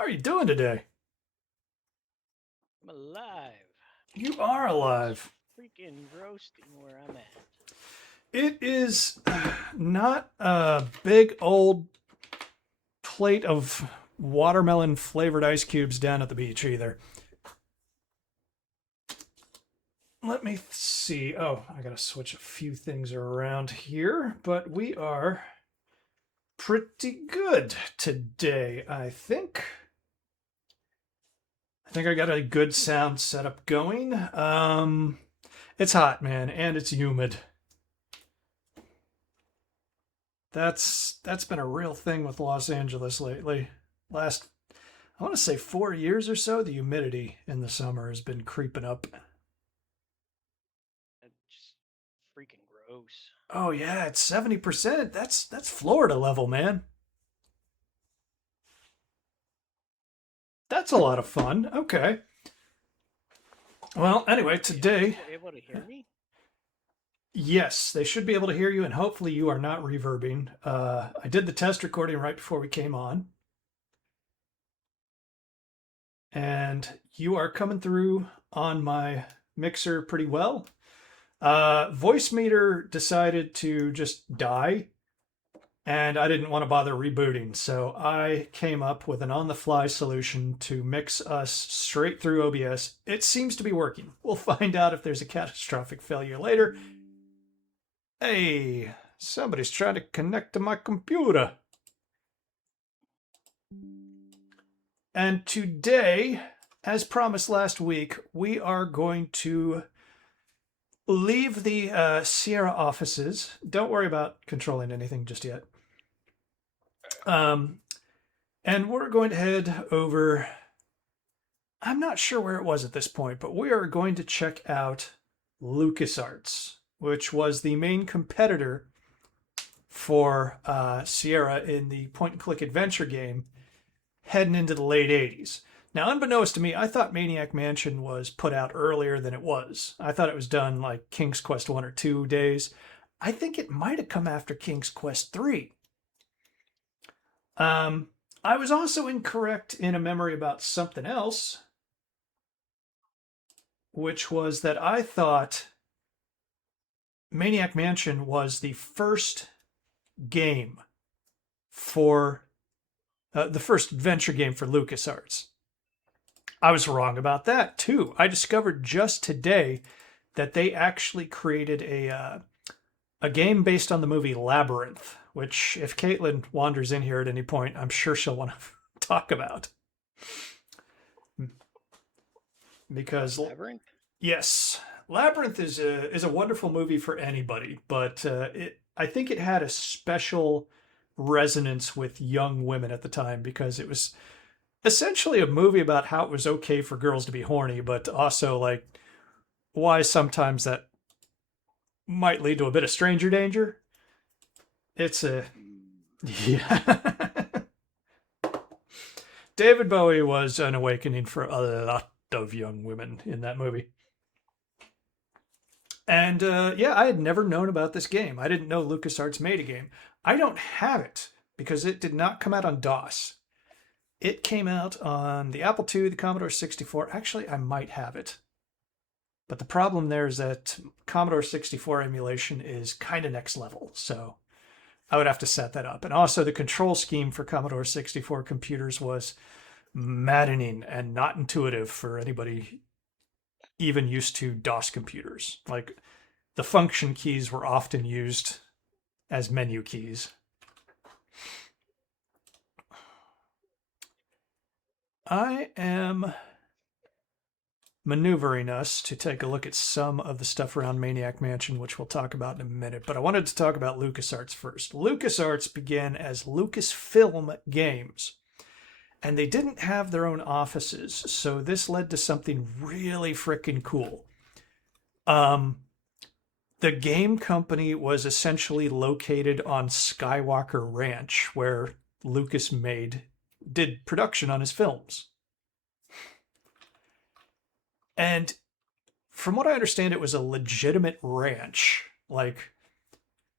How are you doing today? I'm alive. You are It's alive. freaking roasting where I'm at. It is not a big old plate of watermelon flavored ice cubes down at the beach either. Let me see. Oh, I gotta switch a few things around here, but we are pretty good today, I think. I think I got a good sound setup going. It's hot, man, and it's humid. That's been a real thing with Los Angeles lately. Last I want to say 4 years or so, the humidity in the summer has been creeping up. It's just freaking gross. Oh yeah, it's 70%. That's Florida level, man. That's a lot of fun. Okay. Well, anyway, Wait, are today, people able to hear me? yes, they should be able to hear you, and hopefully you are not reverbing. I did the test recording right before we came on, and you are coming through on my mixer pretty well. Voice meter decided to just die, and I didn't want to bother rebooting, so I came up with an on-the-fly solution to mix us straight through OBS. It seems to be working. We'll find out if there's a catastrophic failure later. Hey, somebody's trying to connect to my computer. And today, as promised last week, we are going to leave the Sierra offices. Don't worry about controlling anything just yet. Um, and we're going to head over. I'm not sure where it was at this point, but we are going to check out LucasArts, which was the main competitor for Sierra in the point and click adventure game heading into the late 80s. Now, unbeknownst to me, I thought Maniac Mansion was put out earlier than it was. I thought it was done like King's Quest 1 or 2 days. I think it might have come after King's Quest 3. Um, I was also incorrect in a memory about something else, which was that I thought Maniac Mansion was the first game for the first adventure game for LucasArts. I was wrong about that too. I discovered just today that they actually created a game based on the movie Labyrinth, which if Caitlin wanders in here at any point, I'm sure she'll want to talk about. Because Labyrinth? yes, Labyrinth is a wonderful movie for anybody, but I think it had a special resonance with young women at the time because it was essentially a movie about how it was okay for girls to be horny, but also like why sometimes that might lead to a bit of stranger danger. It's a Mm. yeah. David Bowie was an awakening for a lot of young women in that movie. And yeah, I had never known about this game. I didn't know LucasArts made a game. I don't have it because it did not come out on DOS. It came out on the Apple II, the Commodore 64. Actually, I might have it. But the problem there is that Commodore 64 emulation is kind of next level. So I would have to set that up. And also, the control scheme for Commodore 64 computers was maddening and not intuitive for anybody even used to DOS computers. Like the function keys were often used as menu keys. I am maneuvering us to take a look at some of the stuff around Maniac Mansion, which we'll talk about in a minute. But I wanted to talk about LucasArts first. LucasArts began as Lucasfilm Games, and they didn't have their own offices, so this led to something really freaking cool. Um, the game company was essentially located on Skywalker Ranch, where Lucas did production on his films. And from what I understand, it was a legitimate ranch. Like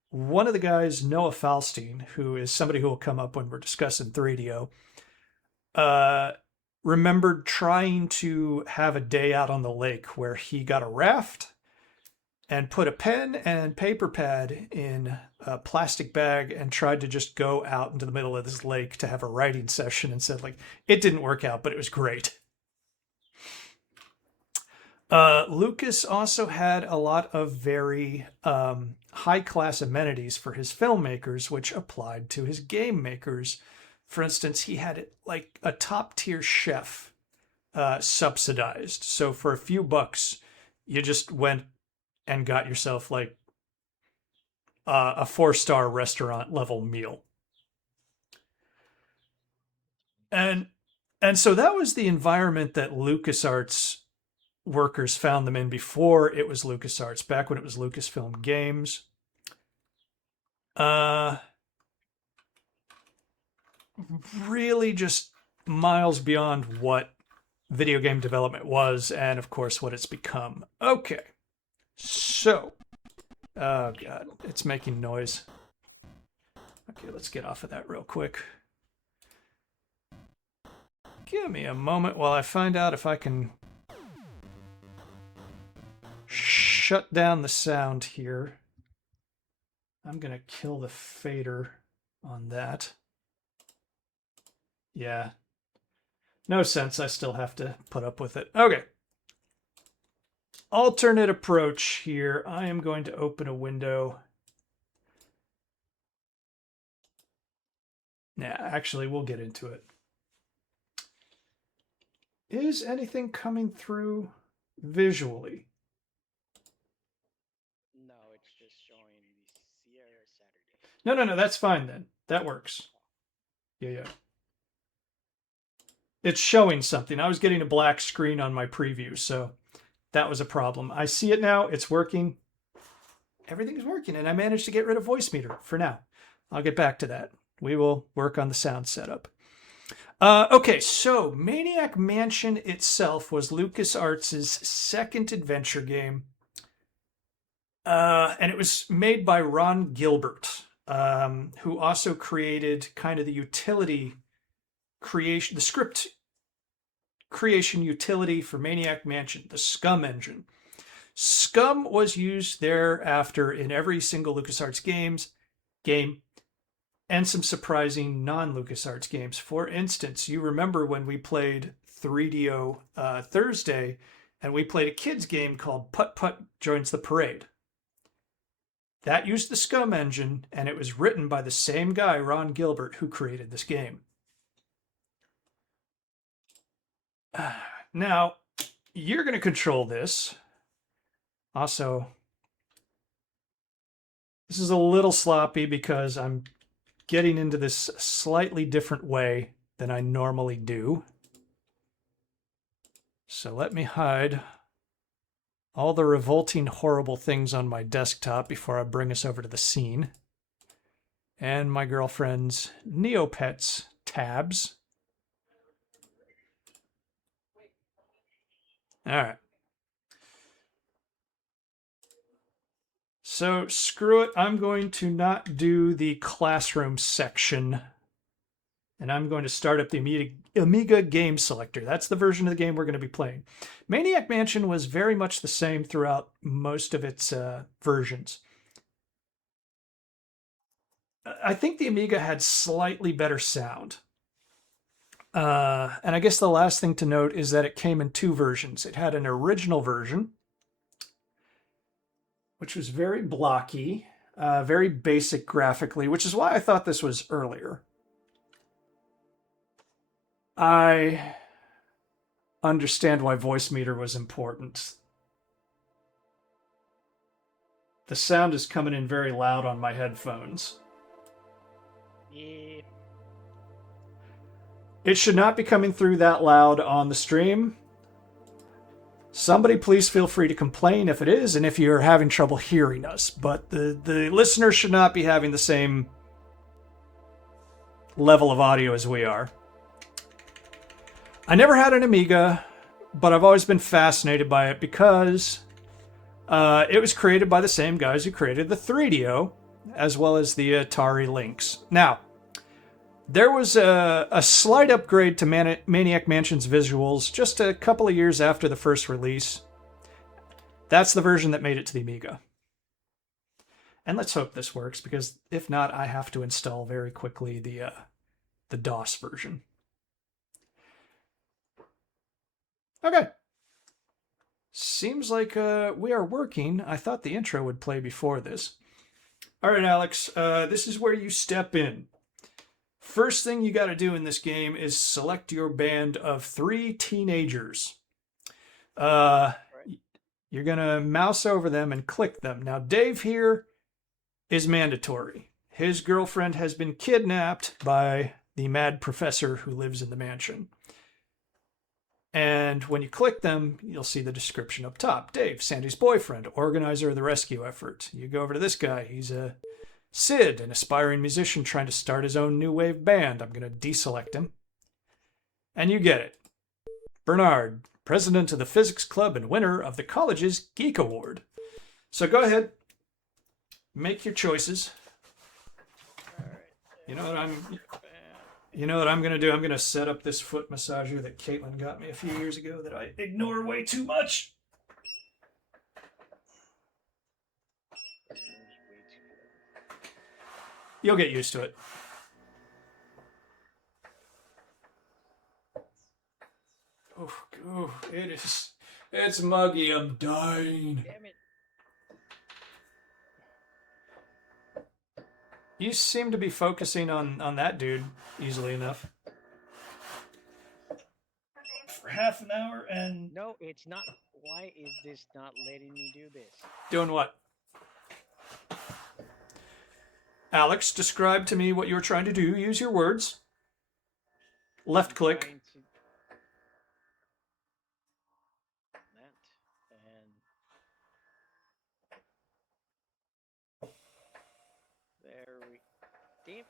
one of the guys, Noah Falstein, who is somebody who will come up when we're discussing 3DO, remembered trying to have a day out on the lake where he got a raft and put a pen and paper pad in a plastic bag and tried to just go out into the middle of this lake to have a writing session, and said, like, it didn't work out, but it was great. Lucas also had a lot of very high-class amenities for his filmmakers, which applied to his game makers. For instance, he had like a top-tier chef subsidized. So for a few bucks, you just went and got yourself like a 4-star restaurant level meal. And so that was the environment that LucasArts workers found them in before it was LucasArts, back when it was Lucasfilm Games. Really just miles beyond what video game development was, and of course what it's become. Okay, so, oh god, it's making noise. Okay, let's get off of that real quick. Give me a moment while I find out if I can shut down the sound here. I'm gonna kill the fader on that. Yeah. No sense, I still have to put up with it. Okay. Alternate approach here. I am going to open a window. Nah, actually, we'll get into it. Is anything coming through visually? No, it's just showing the Sierra Saturday. No, that's fine then. That works. Yeah. It's showing something. I was getting a black screen on my preview, so that was a problem. I see it now. It's working. Everything's working, and I managed to get rid of voice meter for now. I'll get back to that. We will work on the sound setup. Okay, so Maniac Mansion itself was LucasArts' second adventure game. And it was made by Ron Gilbert, who also created kind of the utility creation, the script creation utility for Maniac Mansion, the Scum engine. Scum was used thereafter in every single LucasArts game, and some surprising non-LucasArts games. For instance, you remember when we played 3DO Thursday, and we played a kids game called Putt Putt Joins the Parade. That used the Scum engine, and it was written by the same guy, Ron Gilbert, who created this game. Now, you're going to control this. Also, this is a little sloppy because I'm getting into this slightly different way than I normally do. So let me hide all the revolting, horrible things on my desktop before I bring us over to the scene. And my girlfriend's Neopets tabs. All right. So screw it. I'm going to not do the classroom section. And I'm going to start up the Amiga Game Selector. That's the version of the game we're going to be playing. Maniac Mansion was very much the same throughout most of its versions. I think the Amiga had slightly better sound. And I guess the last thing to note is that it came in two versions. It had an original version, which was very blocky, very basic graphically, which is why I thought this was earlier. I understand why voice meter was important. The sound is coming in very loud on my headphones. Yeah. It should not be coming through that loud on the stream. Somebody please feel free to complain if it is, and if you're having trouble hearing us. But the listeners should not be having the same level of audio as we are. I never had an Amiga, but I've always been fascinated by it because it was created by the same guys who created the 3DO, as well as the Atari Lynx. Now, There was a slight upgrade to Maniac Mansion's visuals just a couple of years after the first release. That's the version that made it to the Amiga. And let's hope this works, because if not, I have to install very quickly the DOS version. Okay. Seems like we are working. I thought the intro would play before this. All right, Alex, this is where you step in. First thing you got to do in this game is select your band of 3 teenagers. You're going to mouse over them and click them. Now, Dave here is mandatory. His girlfriend has been kidnapped by the mad professor who lives in the mansion. And when you click them, you'll see the description up top. Dave, Sandy's boyfriend, organizer of the rescue effort. You go over to this guy. He's a Sid, an aspiring musician trying to start his own new wave band. I'm going to deselect him. And you get it. Bernard, president of the physics club and winner of the college's Geek Award. So go ahead. Make your choices. You know what I'm going to do? I'm going to set up this foot massager that Caitlin got me a few years ago that I ignore way too much. You'll get used to it. Oh, it's muggy. I'm dying. Damn it. You seem to be focusing on that dude easily enough. For half an hour and... No, it's not. Why is this not letting me do this? Doing what? Alex, describe to me what you're trying to do. Use your words. Left click. That, and there we... Damn.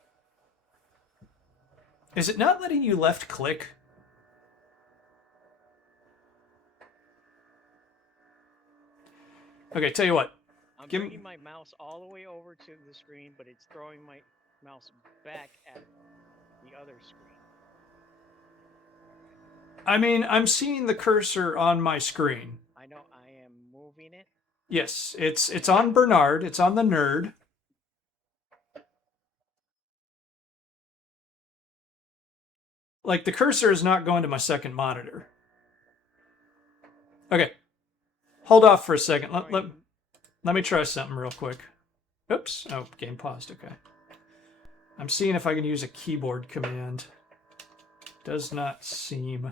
Is it not letting you left click? Okay, tell you what. I'm bringing my mouse all the way over to the screen, but it's throwing my mouse back at the other screen. I mean, I'm seeing the cursor on my screen. I know I am moving it. Yes, it's on Bernard. It's on the nerd. Like, the cursor is not going to my second monitor. Okay. Hold off for a second. Let me try something real quick. Oops. Oh, game paused. Okay. I'm seeing if I can use a keyboard command. Does not seem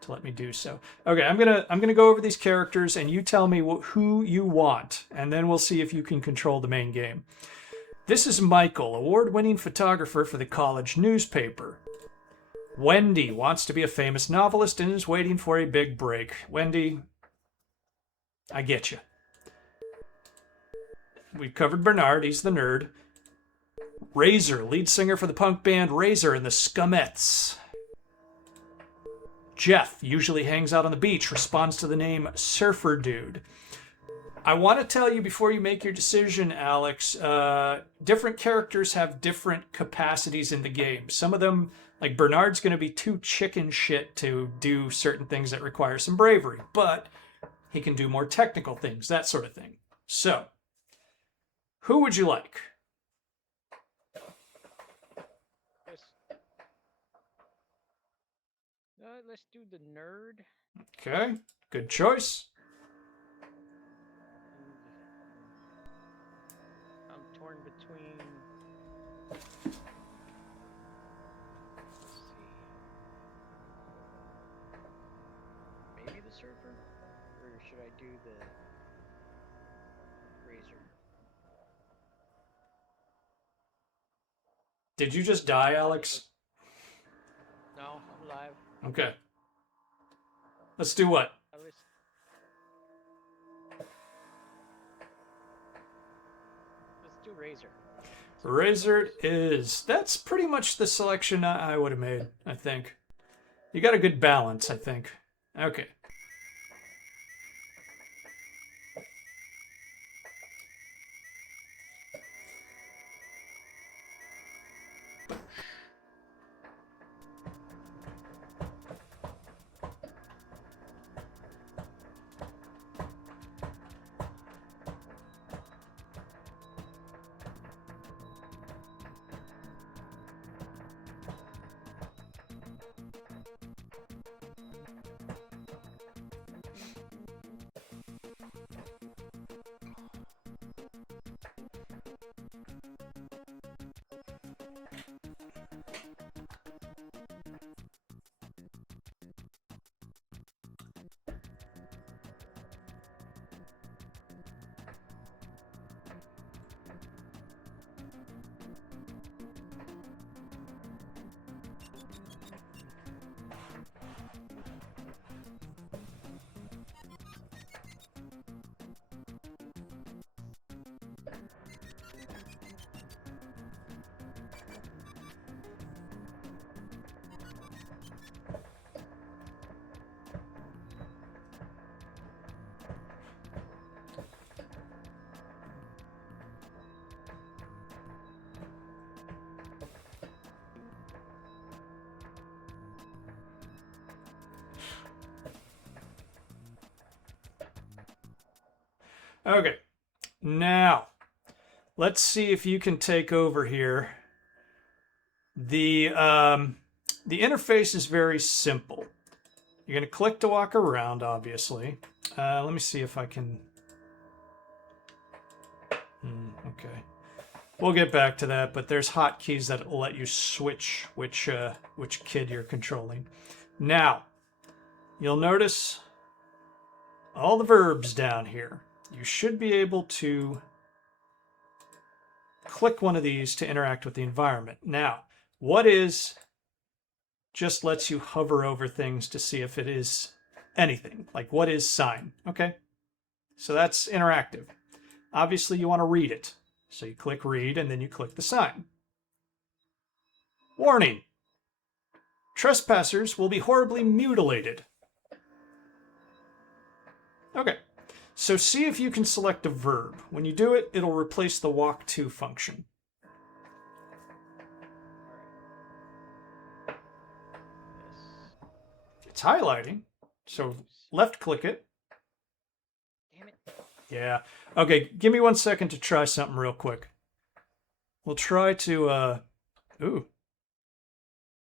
to let me do so. Okay, I'm gonna go over these characters, and you tell me who you want, and then we'll see if you can control the main game. This is Michael, award-winning photographer for the college newspaper. Wendy wants to be a famous novelist and is waiting for a big break. Wendy, I get you. We've covered Bernard, he's the nerd. Razor, lead singer for the punk band Razor and the Scumettes. Jeff usually hangs out on the beach, responds to the name Surfer Dude. I want to tell you before you make your decision, Alex, different characters have different capacities in the game. Some of them, like Bernard's going to be too chicken shit to do certain things that require some bravery, but he can do more technical things, that sort of thing. So, who would you like? Let's do the nerd. Okay, good choice. I'm torn between... Let's see. Maybe the surfer? Or should I do the razor? Did you just die, Alex? No, I'm alive. Okay. Let's do what? Let's do razor. Razor it is. That's pretty much the selection I would have made, I think. You got a good balance, I think. Okay. Okay. Now, let's see if you can take over here. The interface is very simple. You're going to click to walk around, obviously. Let me see if I can... okay. We'll get back to that, but there's hotkeys that will let you switch which kid you're controlling. Now, you'll notice all the verbs down here. You should be able to click one of these to interact with the environment. Now, what is just lets you hover over things to see if it is anything. Like, what is sign? Okay, so that's interactive. Obviously, you want to read it. So you click read, and then you click the sign. Warning! Trespassers will be horribly mutilated. Okay, so see if you can select a verb. When you do it, it'll replace the walk to function. It's highlighting, so left click it. Damn it. Yeah. Okay, give me 1 second to try something real quick. We'll try to, ooh.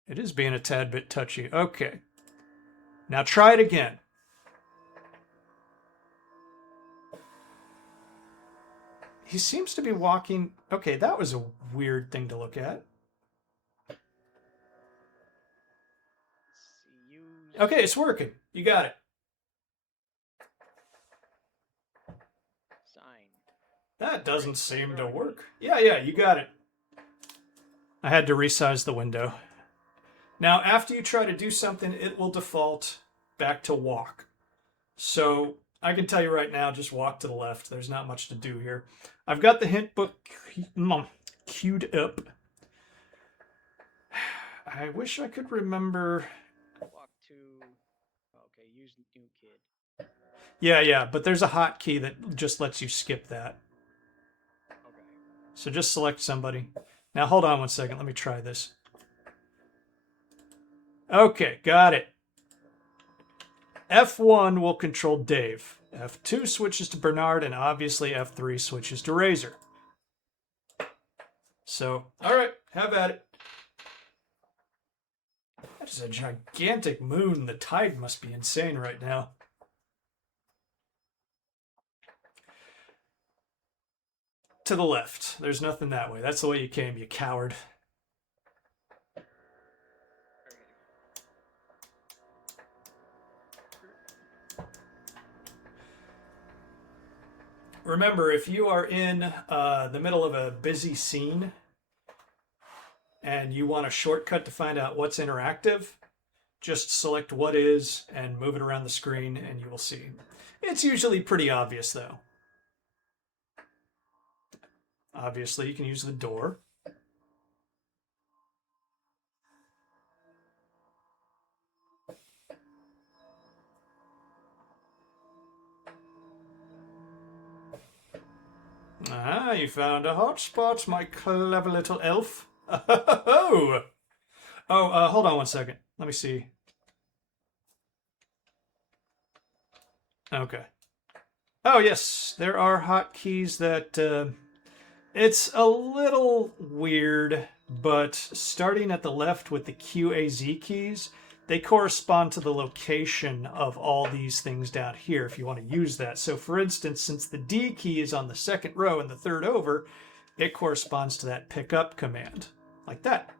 It is being a tad bit touchy. Okay. Now try it again. He seems to be walking... Okay, that was a weird thing to look at. Okay, it's working. You got it. Sign. That doesn't seem to work. Yeah, you got it. I had to resize the window. Now, after you try to do something, it will default back to walk. So I can tell you right now, just walk to the left. There's not much to do here. I've got the hint book queued up. I wish I could remember... Walk to... Okay, use new kid. Yeah, but there's a hotkey that just lets you skip that. Okay. So just select somebody. Now hold on 1 second. Let me try this. Okay, got it. F1 will control Dave. F2 switches to Bernard, and obviously F3 switches to Razor. So, all right, have at it. That is a gigantic moon. The tide must be insane right now. To the left. There's nothing that way. That's the way you came, you coward. Remember, if you are in the middle of a busy scene and you want a shortcut to find out what's interactive, just select what is and move it around the screen and you will see. It's usually pretty obvious though. Obviously, you can use the door. Ah, you found a hotspot, my clever little elf. Oh, hold on 1 second. Let me see. Okay. Oh, yes, there are hotkeys that... it's a little weird, but starting at the left with the QAZ keys, they correspond to the location of all these things down here if you want to use that. So for instance, since the D key is on the second row and the third over, it corresponds to that pickup command, like that.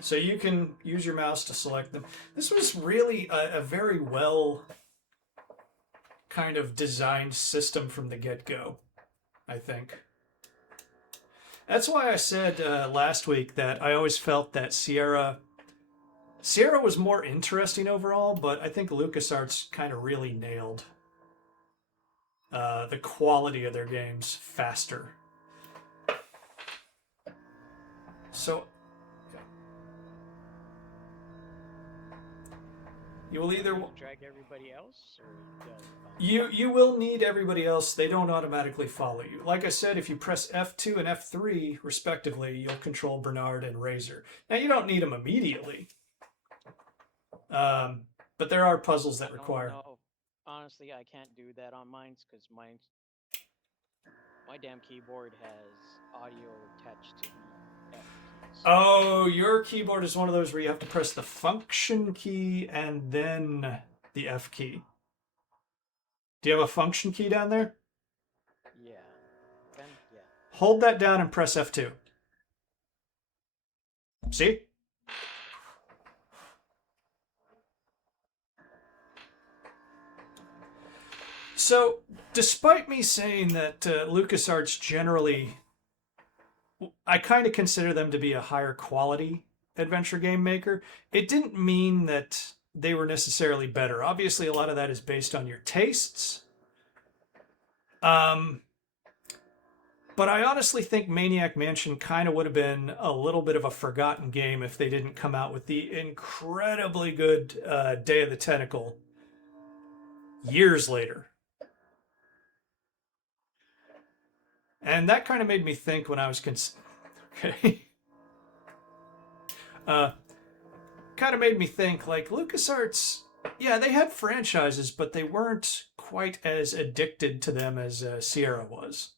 So you can use your mouse to select them. This was really a very well kind of designed system from the get-go, I think. That's why I said last week that I always felt that Sierra was more interesting overall, but I think LucasArts kind of really nailed the quality of their games faster. So you will either drag everybody else, or you will need everybody else. They don't automatically follow you. Like I said, if you press F2 and F3 respectively, you'll control Bernard and Razor. Now you don't need them immediately, but there are puzzles that require. honestly, I can't do that on mine's because my damn keyboard has audio attached to the F key. So Oh, your keyboard is one of those where you have to press the function key and then the F key. Do you have a function key down there? yeah, yeah. Hold that down and press F2. See? So, despite me saying that LucasArts generally, I kind of consider them to be a higher quality adventure game maker, it didn't mean that they were necessarily better. Obviously, a lot of that is based on your tastes. But I honestly think Maniac Mansion kind of would have been a little bit of a forgotten game if they didn't come out with the incredibly good Day of the Tentacle years later. And that kind of made me think when I was okay. Kind of made me think like LucasArts, yeah, they had franchises, but they weren't quite as addicted to them as Sierra was.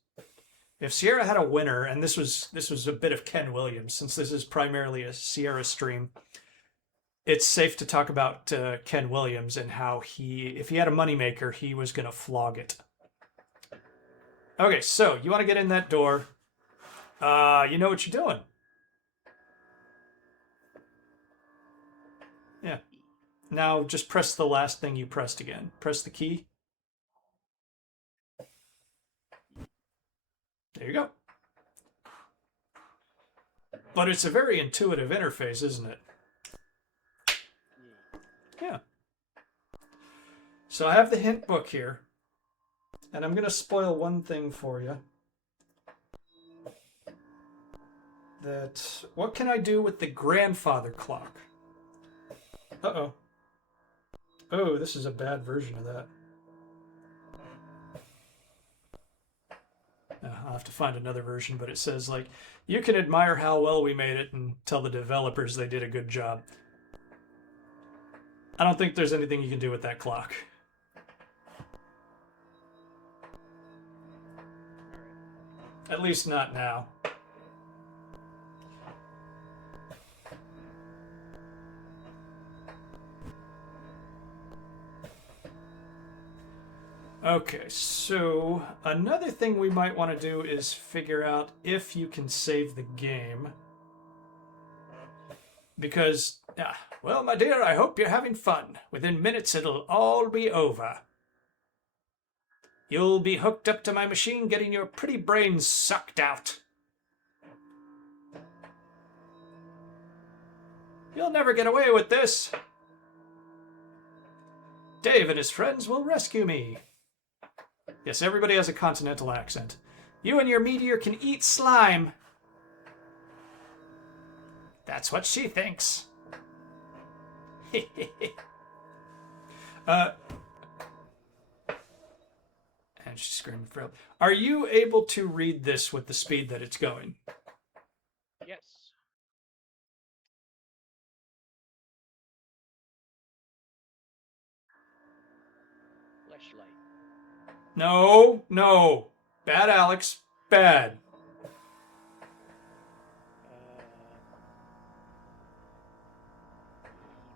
If Sierra had a winner, and this was a bit of Ken Williams, since this is primarily a Sierra stream, it's safe to talk about Ken Williams and how if he had a moneymaker, he was going to flog it. Okay, so you want to get in that door. You know what you're doing. Yeah. Now just press the last thing you pressed again. Press the key. There you go. But it's a very intuitive interface, isn't it? Yeah. So I have the hint book here. And I'm going to spoil one thing for you. What can I do with the grandfather clock? Uh-oh. Oh, this is a bad version of that. I'll have to find another version, but it says, like, you can admire how well we made it and tell the developers they did a good job. I don't think there's anything you can do with that clock. At least not now. Okay, so another thing we might want to do is figure out if you can save the game. Because, well, my dear, I hope you're having fun. Within minutes, it'll all be over. You'll be hooked up to my machine getting your pretty brains sucked out. You'll never get away with this. Dave and his friends will rescue me. Yes, everybody has a continental accent. You and your meteor can eat slime. That's what she thinks. And she screamed for help. Are you able to read this with the speed that it's going? Yes. Flashlight. No, no. Bad, Alex. Bad.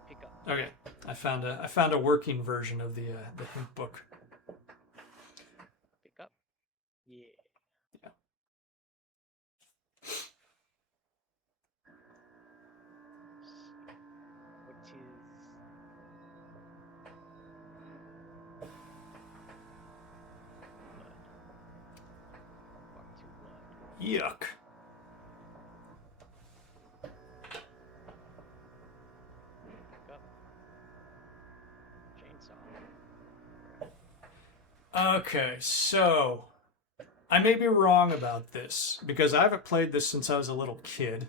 Pick up. Okay, I found a working version of the hint book. Pick up. Yeah. Yeah. What is? Blood. Walk to blood. Yuck. Pick up. Chainsaw. Okay, so I may be wrong about this because I haven't played this since I was a little kid.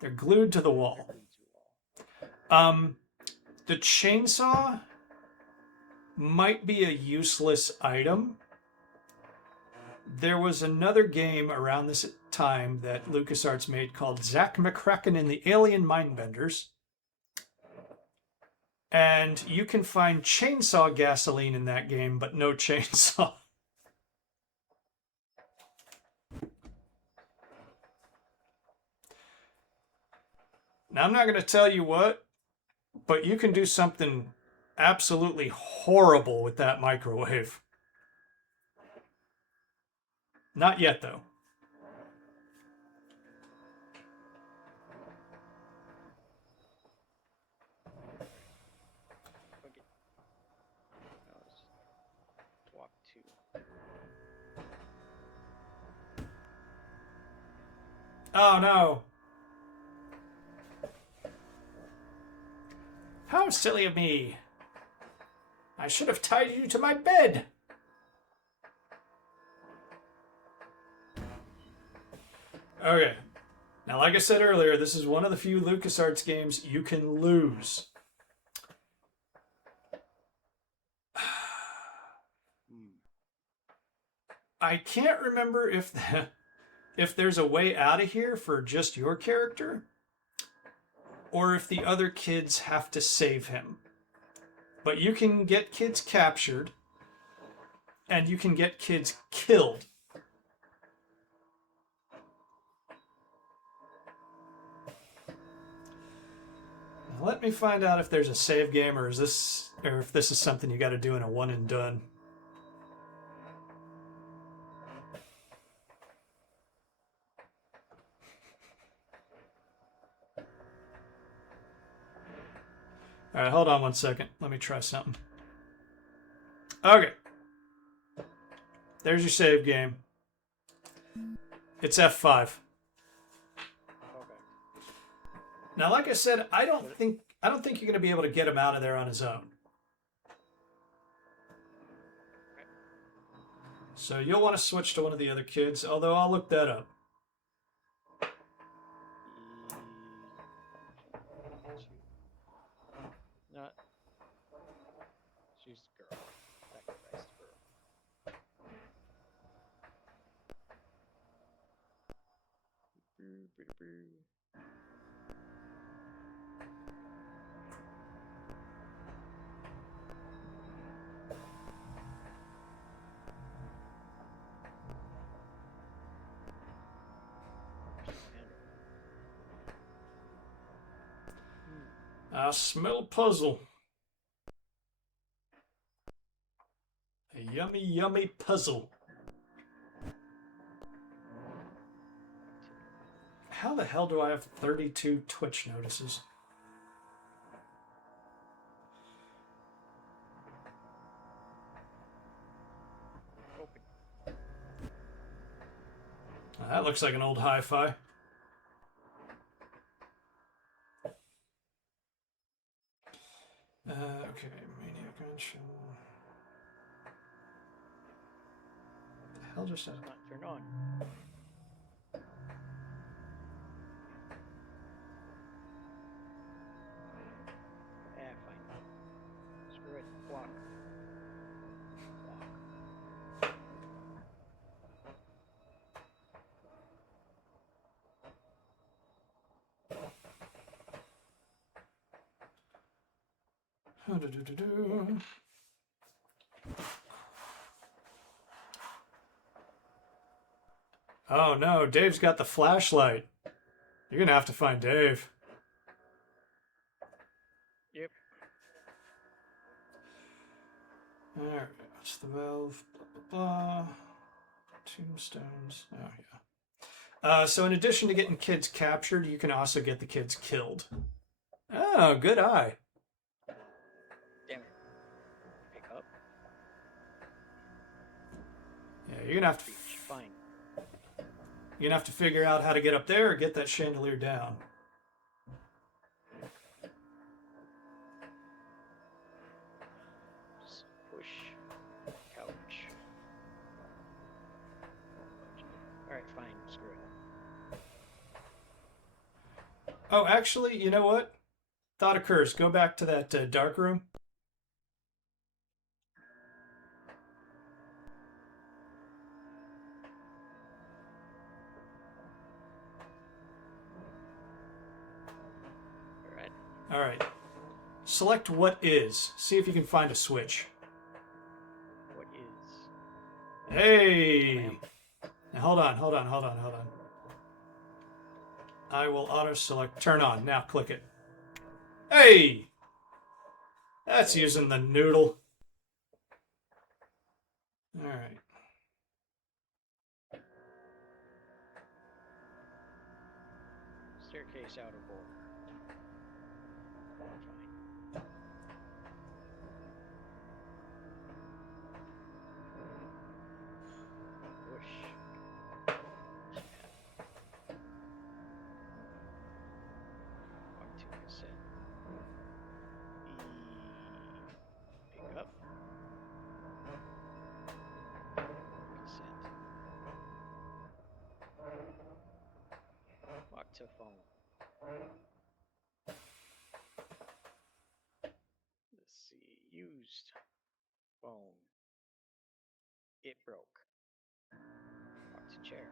They're glued to the wall. The chainsaw might be a useless item. There was another game around this time that LucasArts made called Zack McCracken and the Alien Mindbenders. And you can find chainsaw gasoline in that game, but no chainsaw. Now, I'm not going to tell you what, but you can do something absolutely horrible with that microwave. Not yet, though. Okay. Now let's walk to. Oh, no. How silly of me. I should have tied you to my bed. Okay. Now, like I said earlier, this is one of the few LucasArts games you can lose. I can't remember if there's a way out of here for just your character, or if the other kids have to save him. But you can get kids captured, and you can get kids killed. Now let me find out if there's a save game, or if this is something you got to do in a one and done. All right, hold on one second. Let me try something. Okay. There's your save game. It's F5. Okay. Now, like I said, I don't think you're going to be able to get him out of there on his own. So you'll want to switch to one of the other kids, although I'll look that up. Not. She's the girl. Sacrifice the girl. I smell puzzle. A yummy, yummy puzzle. How the hell do I have 32 Twitch notices? Open. That looks like an old hi-fi. Okay, Maniac on show. What the hell just happened? Not turned on. Fine. Screw it. Block. Oh no, Dave's got the flashlight. You're gonna have to find Dave. Yep. Alright, what's the valve? Blah, blah, blah. Tombstones. Oh, yeah. So in addition to getting kids captured, you can also get the kids killed. Oh, good eye. Damn it. Pick up. Yeah, you're gonna have to. Fine. You're gonna have to figure out how to get up there or get that chandelier down. Just push. Couch. Alright, fine. Screw it. Oh, actually, you know what? Thought occurs. Go back to that dark room. All right. Select what is. See if you can find a switch. What is? Hey! Lamp. Now, hold on. I will auto-select. Turn on. Now click it. Hey! That's using the noodle. Alright. Staircase out of order. Fine. Push. Walk to cassette. Pick up. Cassette. Walk to phone. Let's see. Used phone. It broke. Walk to chair.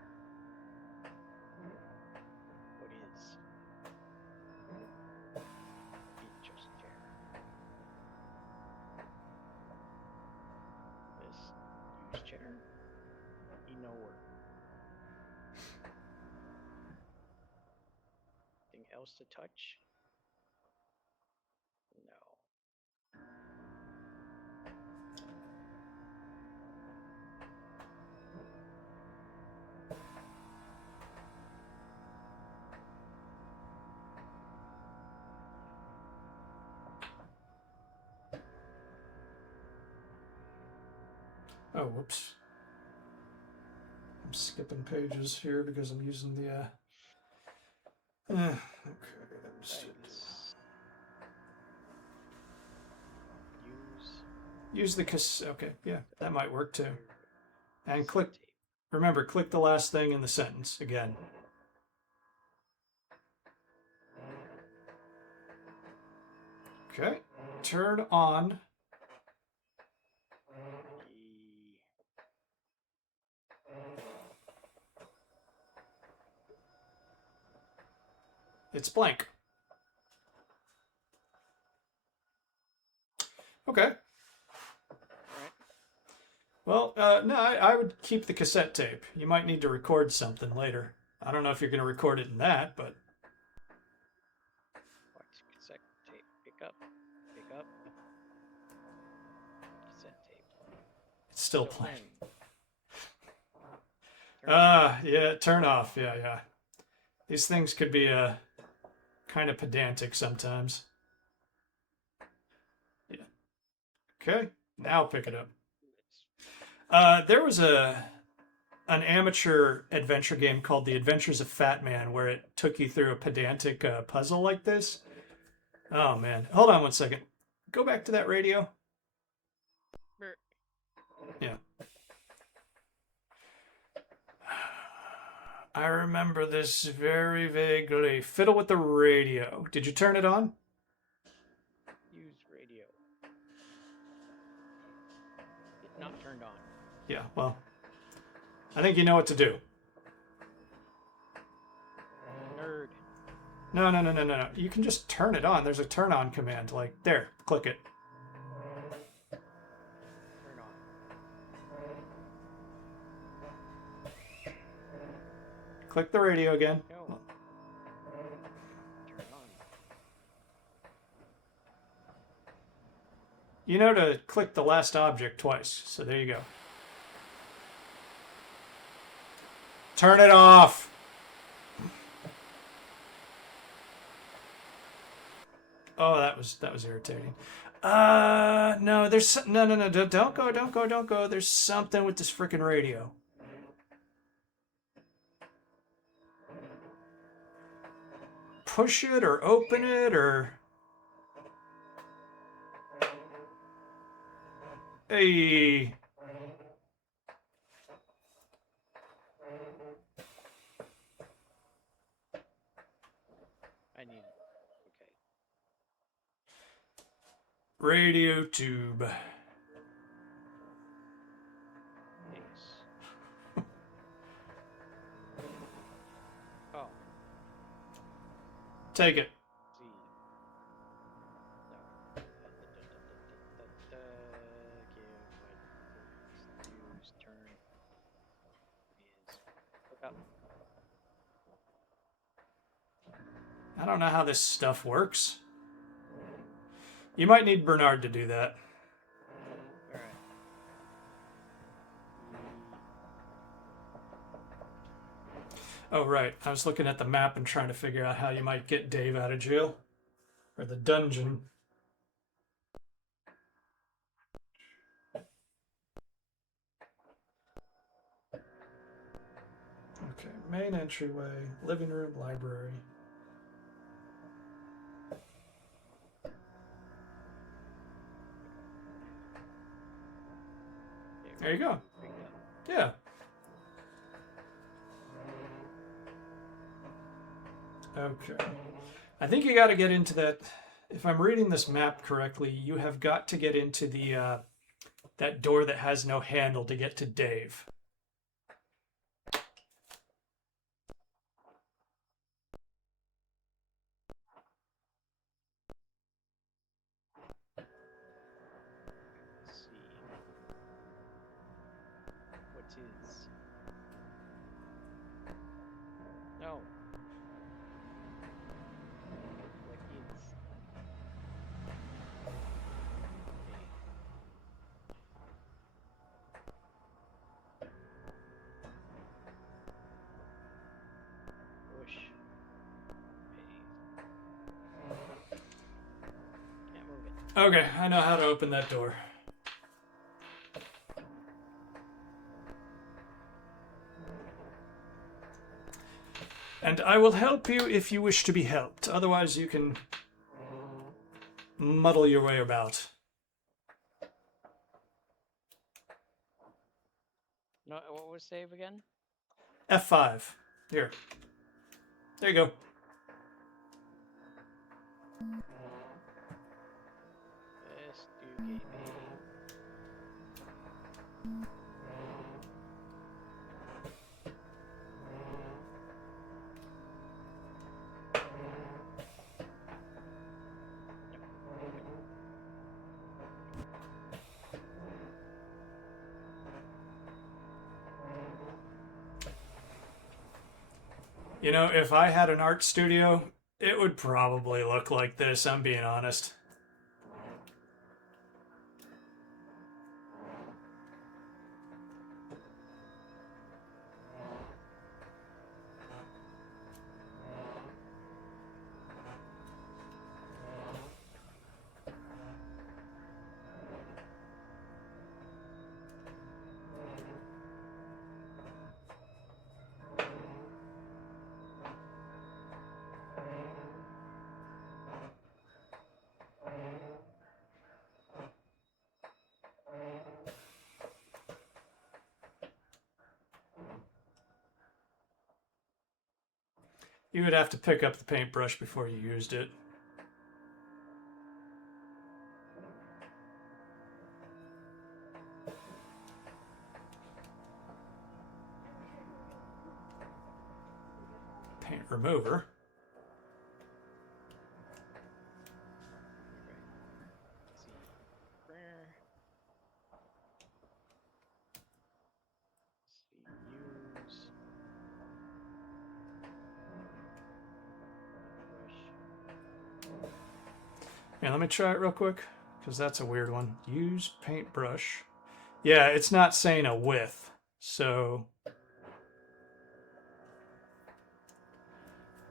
What is? It just chair. This used chair. No work. Anything else to touch? No. Oh, whoops. I'm skipping pages here because I'm using the, okay. Use the cassette. Okay, yeah, that might work too. And click, remember, click the last thing in the sentence again. Okay, turn on. It's blank. Okay. Well, no, I would keep the cassette tape. You might need to record something later. I don't know if you're going to record it in that, but... Watch cassette tape. Pick up. Pick up. Cassette tape. It's still playing. Yeah, turn off. Yeah. These things could be kind of pedantic sometimes. Yeah. Okay, now pick it up. There was an amateur adventure game called The Adventures of Fat Man where it took you through a pedantic puzzle like this. Oh, man. Hold on one second. Go back to that radio. Yeah. I remember this very vaguely. Fiddle with the radio. Did you turn it on? Use radio. Not turned on. Yeah, well, I think you know what to do. Nerd. No. You can just turn it on. There's a turn on command. Like, there, click it. Turn on. Click the radio again. No. Turn on. You know to click the last object twice. So there you go. Turn it off. Oh, that was irritating. No, there's no. Don't go. There's something with this freaking radio. Push it or open it or. Hey. I need it. Okay. Radio tube. Yes. Oh. Take it. Z. No. I don't know how this stuff works. You might need Bernard to do that. All right. Oh, right. I was looking at the map and trying to figure out how you might get Dave out of jail. Or the dungeon. Okay, main entryway, living room, library. There you go. Yeah. Okay. I think you got to get into that. If I'm reading this map correctly, you have got to get into the that door that has no handle to get to Dave. Let's see. What's his? No. What is? Push. Can't move it. Okay, I know how to open that door. And I will help you if you wish to be helped. Otherwise, you can muddle your way about. No, what was save again? F5. Here. There you go. Let's do gaming. You know, if I had an art studio, it would probably look like this, I'm being honest. You would have to pick up the paintbrush before you used it. Paint remover. Use. Yeah, let me try it real quick, because that's a weird one. Use paintbrush. Yeah, it's not saying a width, so...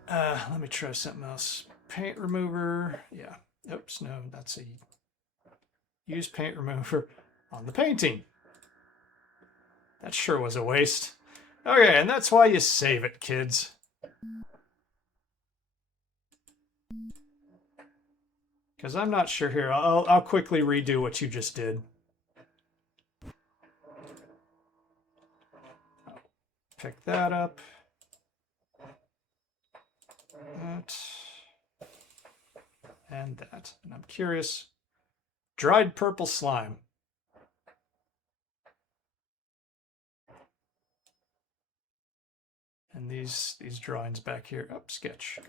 let me try something else. Paint remover. Yeah. Oops, no, that's a... Use paint remover on the painting. That sure was a waste. Okay, and that's why you save it, kids. Because I'm not sure here. I'll quickly redo what you just did. Pick that up. That. And that. And I'm curious. Dried purple slime. And these drawings back here. Oh, sketch.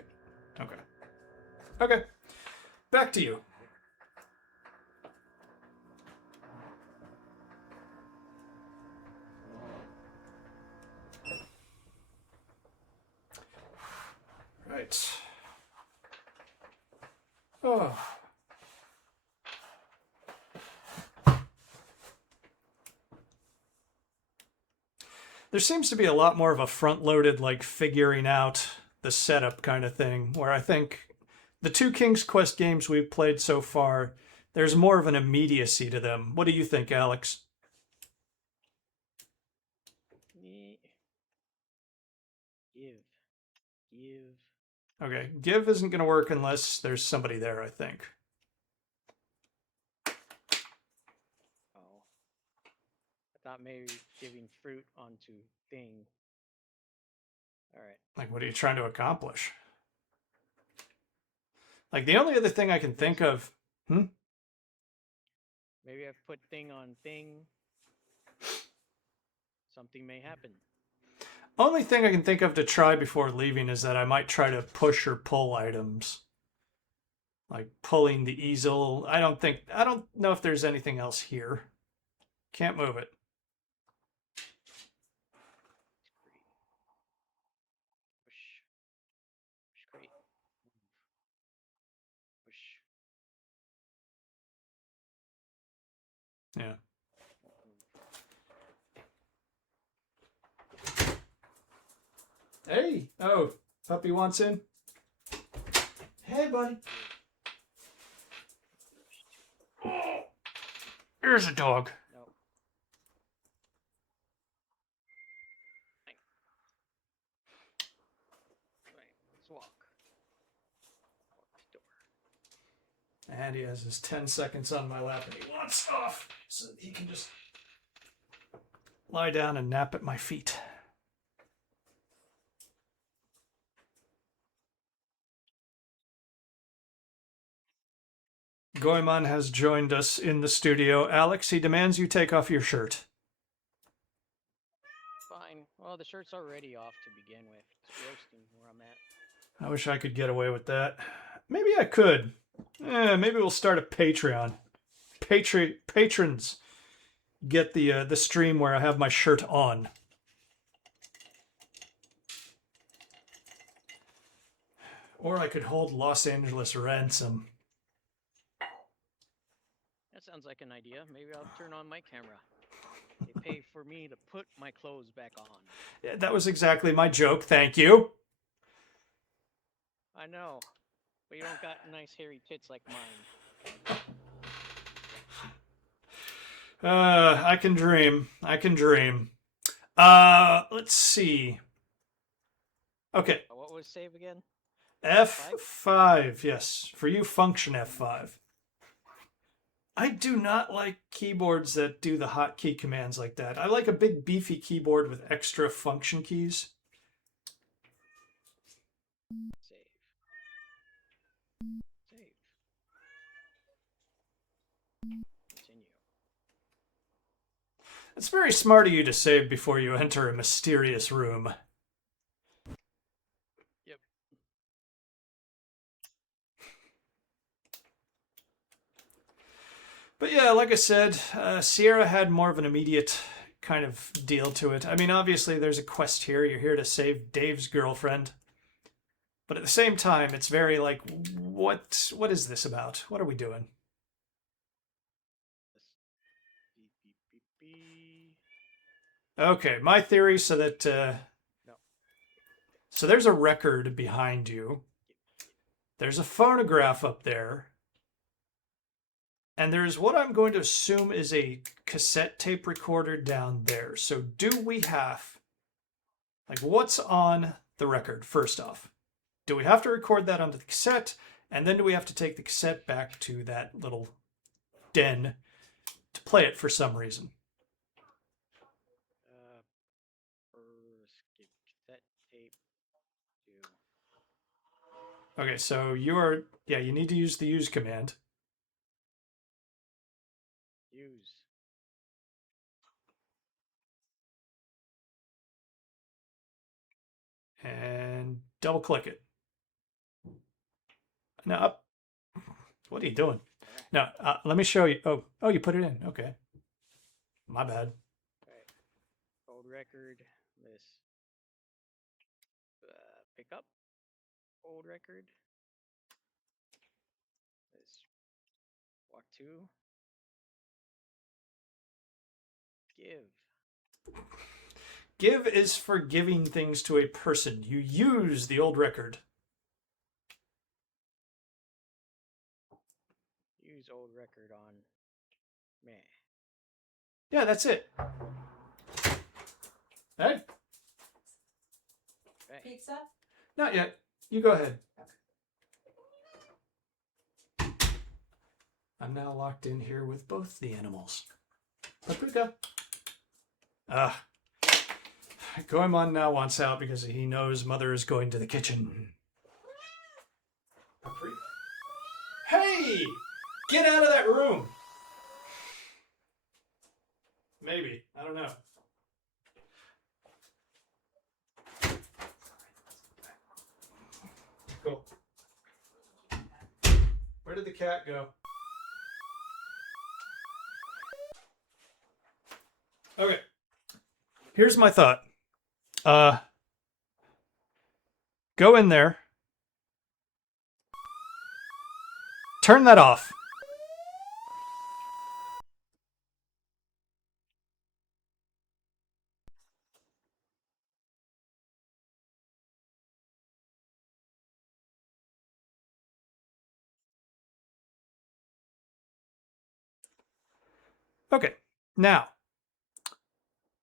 Okay. Okay. Back to you. Right. Oh. There seems to be a lot more of a front-loaded, like figuring out the setup kind of thing, where I think the two King's Quest games we've played so far, there's more of an immediacy to them. What do you think, Alex? Give. Give. Okay, give isn't going to work unless there's somebody there, I think. Oh. I thought maybe giving fruit onto thing. Alright. Like, what are you trying to accomplish? Like, the only other thing I can think of. Maybe I've put thing on thing. Something may happen. Only thing I can think of to try before leaving is that I might try to push or pull items. Like pulling the easel. I don't know if there's anything else here. Can't move it. Push. Push crate. Move. Push. Yeah. Hey! Oh, puppy wants in. Hey, buddy. Oh, here's a dog. No. Fine. Let's walk. Walk the door. And he has his 10 seconds on my lap and he wants off so that he can just lie down and nap at my feet. Goemon has joined us in the studio. Alex, he demands you take off your shirt. Fine. Well, the shirt's already off to begin with. It's roasting where I'm at. I wish I could get away with that. Maybe I could. Maybe we'll start a Patreon. Patrons get the stream where I have my shirt on. Or I could hold Los Angeles ransom. That sounds like an idea. Maybe I'll turn on my camera. They pay for me to put my clothes back on. Yeah, that was exactly my joke. Thank you. I know. But you don't got nice hairy tits like mine. I can dream. I can dream. Let's see. Okay. What was save again? F5, yes. For you, function F5. I do not like keyboards that do the hotkey commands like that. I like a big beefy keyboard with extra function keys. Save. Save. Continue. It's very smart of you to save before you enter a mysterious room. Yep. But yeah, like I said, Sierra had more of an immediate kind of deal to it. I mean, obviously there's a quest here. You're here to save Dave's girlfriend. But at the same time, it's very like, what is this about? What are we doing? Beep, beep, beep, beep. Okay, my theory so that... No. So there's a record behind you. There's a phonograph up there. And there's what I'm going to assume is a cassette tape recorder down there. So do we have... Like, what's on the record, first off? Do we have to record that onto the cassette? And then do we have to take the cassette back to that little den to play it for some reason? Skip cassette tape to... Okay, so you need to use the use command. Use. And double click it. Now, up. What are you doing? Now, let me show you. Oh, you put it in. Okay. My bad. Alright. Old record. This. Pick up. Old record. 2. Give. Give is for giving things to a person. You use the old record. Use old record on meh. Yeah, that's it. Hey, Okay. Pizza? not yet. You go ahead. I'm now locked in here with both the animals. Paprika. Goemon now wants out because he knows Mother is going to the kitchen. Paprika. Hey! Get out of that room! Maybe. I don't know. Cool. Where did the cat go? Okay. Here's my thought. Go in there. Turn that off. Okay. Now,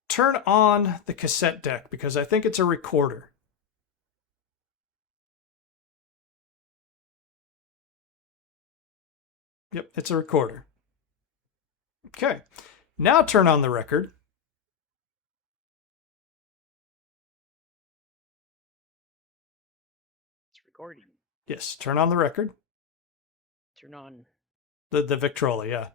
turn on the cassette deck because I think it's a recorder. Yep, it's a recorder. Okay. Now turn on the record. It's recording. Yes, turn on the record. Turn on. The Victrola, yeah.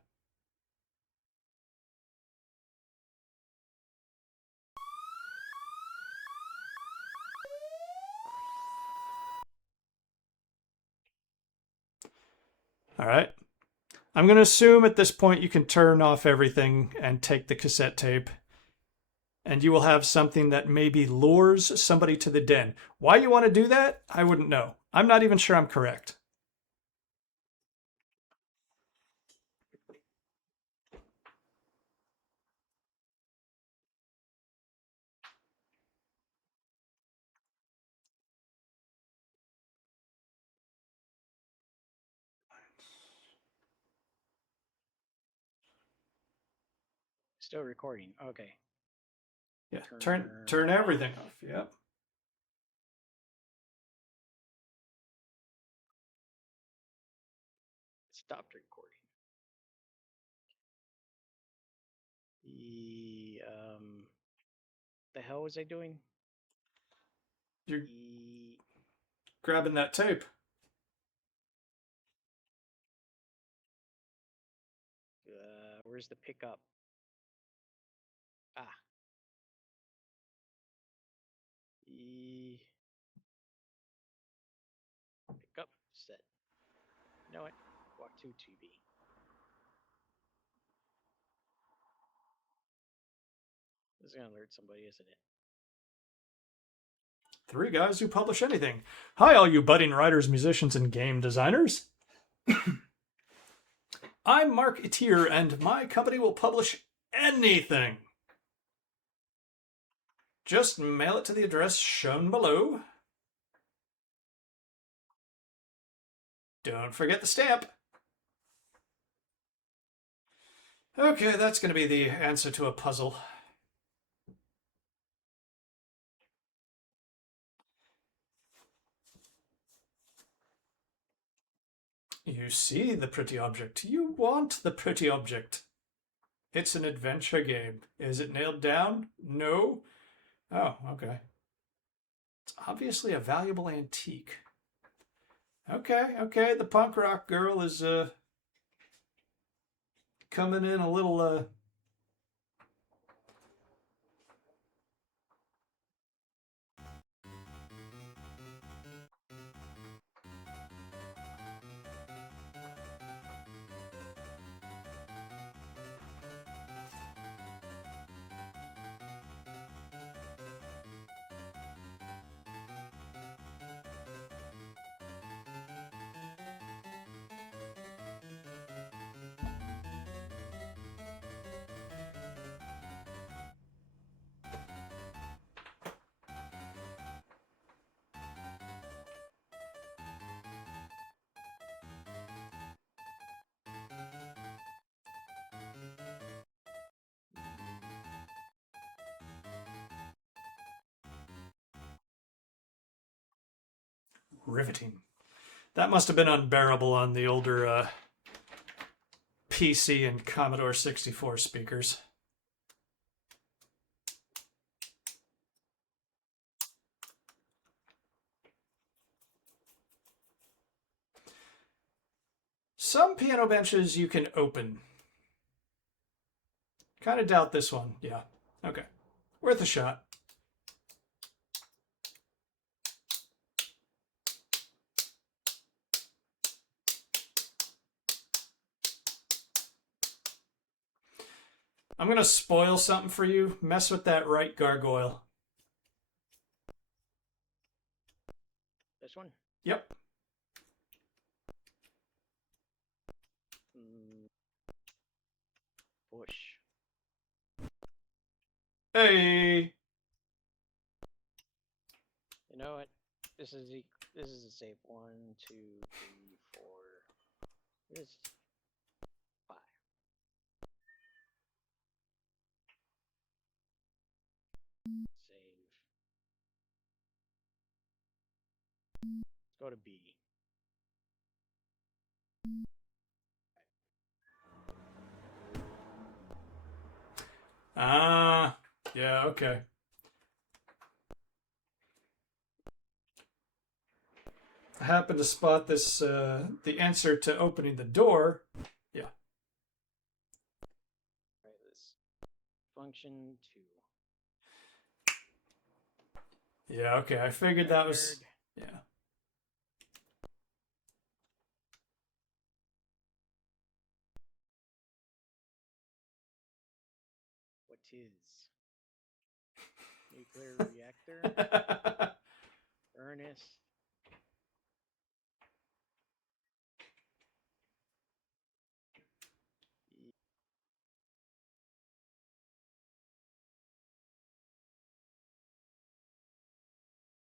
All right. I'm going to assume at this point you can turn off everything and take the cassette tape. And you will have something that maybe lures somebody to the den. Why you want to do that, I wouldn't know. I'm not even sure I'm correct. Still recording. Okay. Yeah, turn everything off. Yep. Stopped recording. The hell was I doing? You're grabbing that tape. Where's the pickup? Ah. Pickup set. You know what? Walk to TV. This is gonna alert somebody, isn't it? 3 guys who publish anything. Hi, all you budding writers, musicians, and game designers. I'm Mark Etier, and my company will publish anything. Just mail it to the address shown below. Don't forget the stamp. Okay, that's going to be the answer to a puzzle. You see the pretty object. You want the pretty object. It's an adventure game. Is it nailed down? No? Oh, okay. It's obviously a valuable antique. Okay. The punk rock girl is coming in a little Riveting. That must have been unbearable on the older PC and Commodore 64 speakers. Some piano benches you can open. Kind of doubt this one. Yeah. Okay. Worth a shot. I'm going to spoil something for you. Mess with that right gargoyle. This one? Yep. Push. Hey. You know what? This is a safe. 1, 2, 3, 4. This 5. Save. Let's go to B. Ah, yeah, okay. I happened to spot this, the answer to opening the door. Yeah. Right, this function 2. Yeah, okay. I figured that was, yeah. What is? Nuclear reactor? Furnace?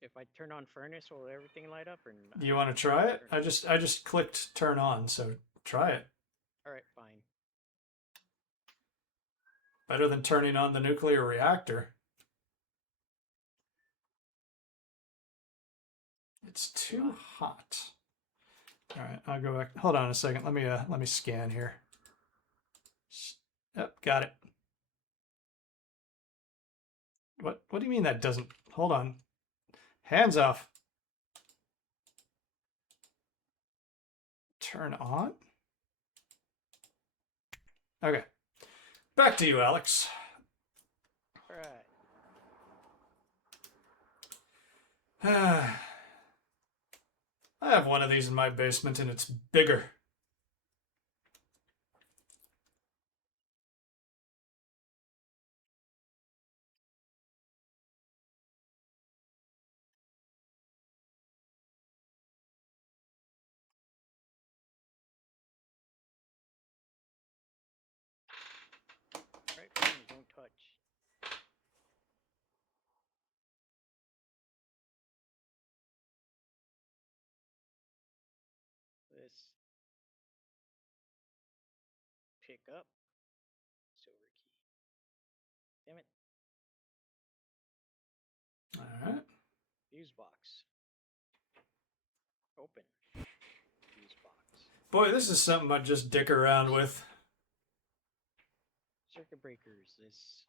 If I turn on furnace, will everything light up or not? You want to try it? I just clicked turn on, so try it. All right, fine. Better than turning on the nuclear reactor. It's too hot. All right, I'll go back. Hold on a second. Let me scan here. Yep, got it. What do you mean that doesn't? Hold on. Hands off. Turn on? Okay. Back to you, Alex. All right. I have one of these in my basement and it's bigger. right, fine, don't touch. This. Pick up. Silver key. Damn it. All right. Fuse box. Open. Fuse box. Boy, this is something I just dick around with. Circuit breakers. This.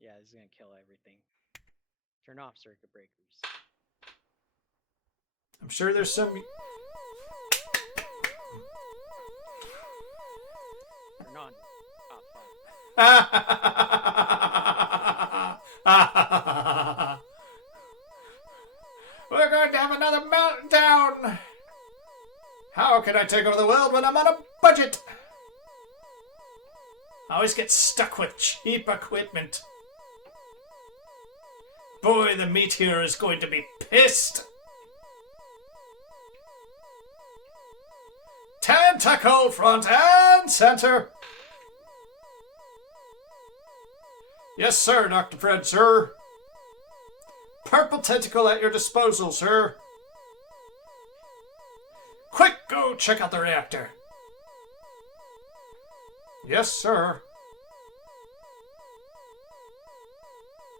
Yeah, this is gonna kill everything. Turn off circuit breakers. I'm sure there's some. Turn on. We're going to have another meltdown. How can I take over the world when I'm on a budget? I always get stuck with cheap equipment. Boy, the meteor is going to be pissed. Tentacle front and center. Yes, sir, Dr. Fred, sir. Purple tentacle at your disposal, sir. Quick, go check out the reactor. Yes, sir.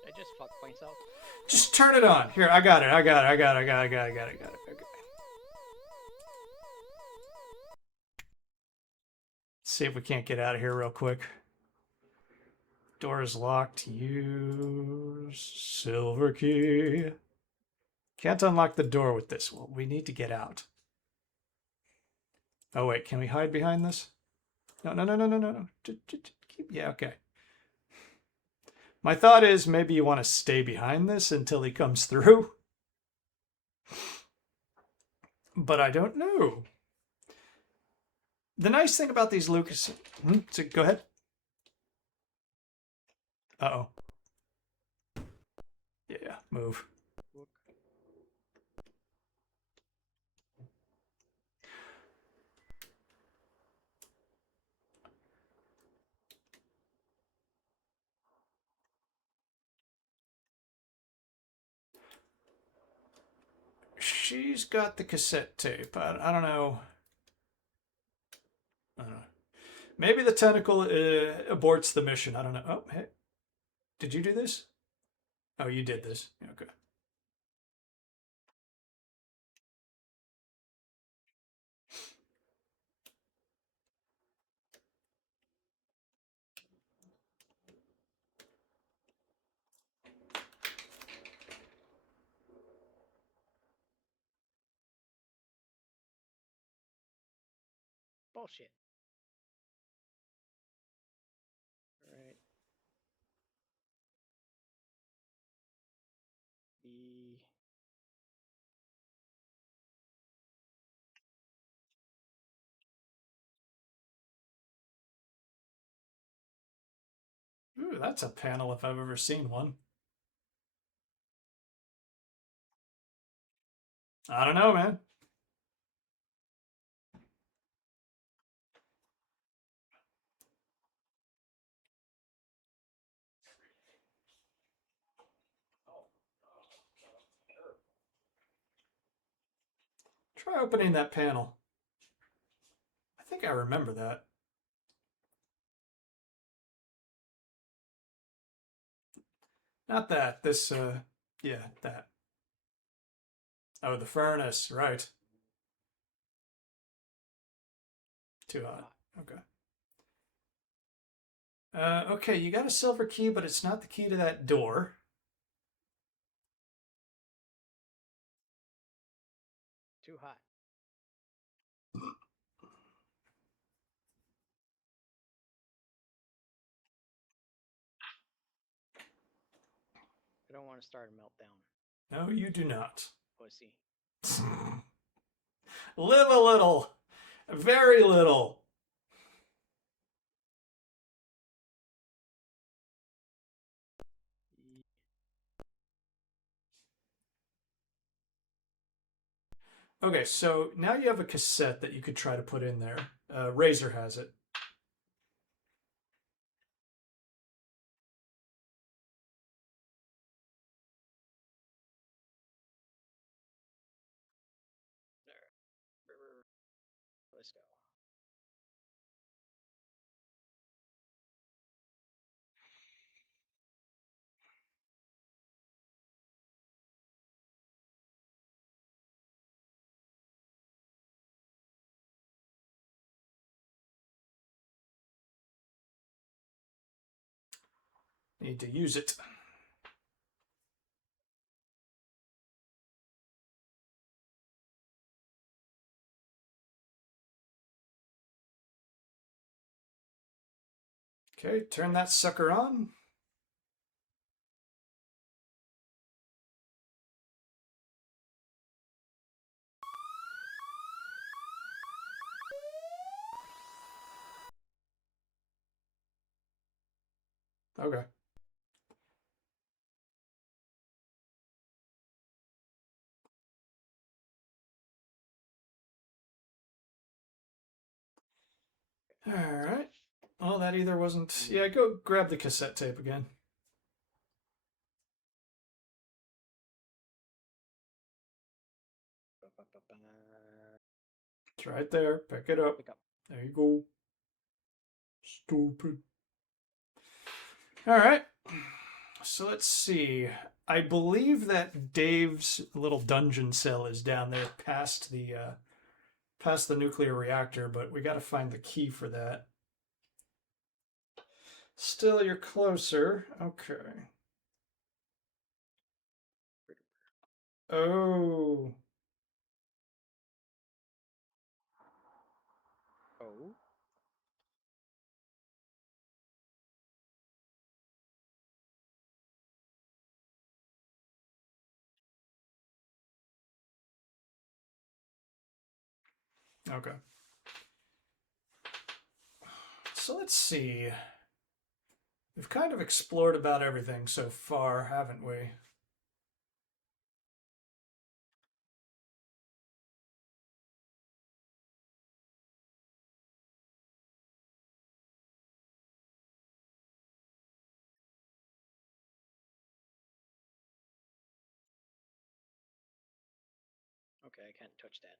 I just fucked points out. Just turn it on. Here, I got it. I got it. See if we can't get out of here real quick. Door is locked. Use silver key. Can't unlock the door with this. Well, we need to get out. Oh, wait. Can we hide behind this? No. Yeah, okay. My thought is maybe you want to stay behind this until he comes through. But I don't know. The nice thing about these Lucas... So go ahead. Uh-oh. Yeah, move. She's got the cassette tape. I don't know. I don't know. Maybe the tentacle aborts the mission. I don't know. Oh, hey. Did you do this? Oh, you did this. Okay. Bullshit. Alright. E. Ooh, that's a panel if I've ever seen one. I don't know, man. Try opening that panel. I think I remember that. Not that. This, yeah, that. Oh, the furnace, right. Too hot. Okay. Okay, you got a silver key, but it's not the key to that door. Too hot. I don't want to start a meltdown. No, you do not. Pussy. Live a little. Very little. Okay, so now you have a cassette that you could try to put in there. Razor has it. Let's go. Need to use it. Okay, turn that sucker on. Okay. All right. Well, that either wasn't... Yeah, go grab the cassette tape again. It's right there. Pick it up. Pick up. There you go. Stupid. All right. So let's see. I believe that Dave's little dungeon cell is down there past the nuclear reactor, but we got to find the key for that. Still, you're closer. Okay. Oh. Oh. Okay. So let's see. We've kind of explored about everything so far, haven't we? Okay, I can't touch that.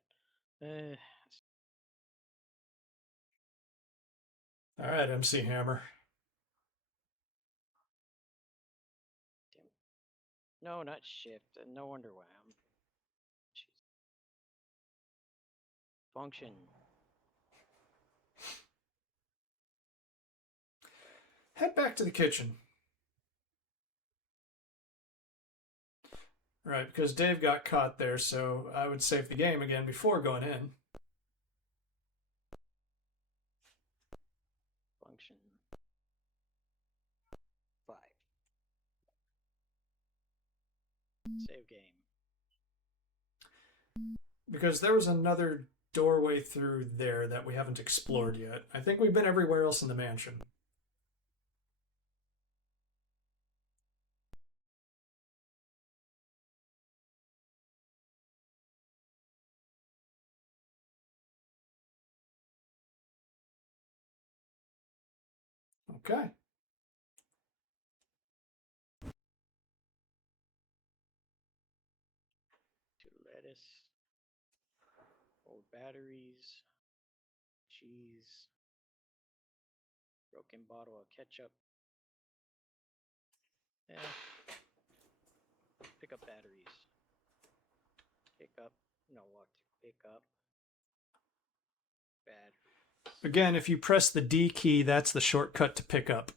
All right, MC Hammer. Damn. No, not shift. No wonder why I'm. Jeez. Function. Head back to the kitchen. Right, because Dave got caught there, so I would save the game again before going in. Function. 5. Save game. Because there was another doorway through there that we haven't explored yet. I think we've been everywhere else in the mansion. Okay. 2 lettuce. Old batteries. Cheese. Broken bottle of ketchup. Yeah. Pick up batteries. Pick up. No, what? Pick up batteries. Again, if you press the D key, that's the shortcut to pick up.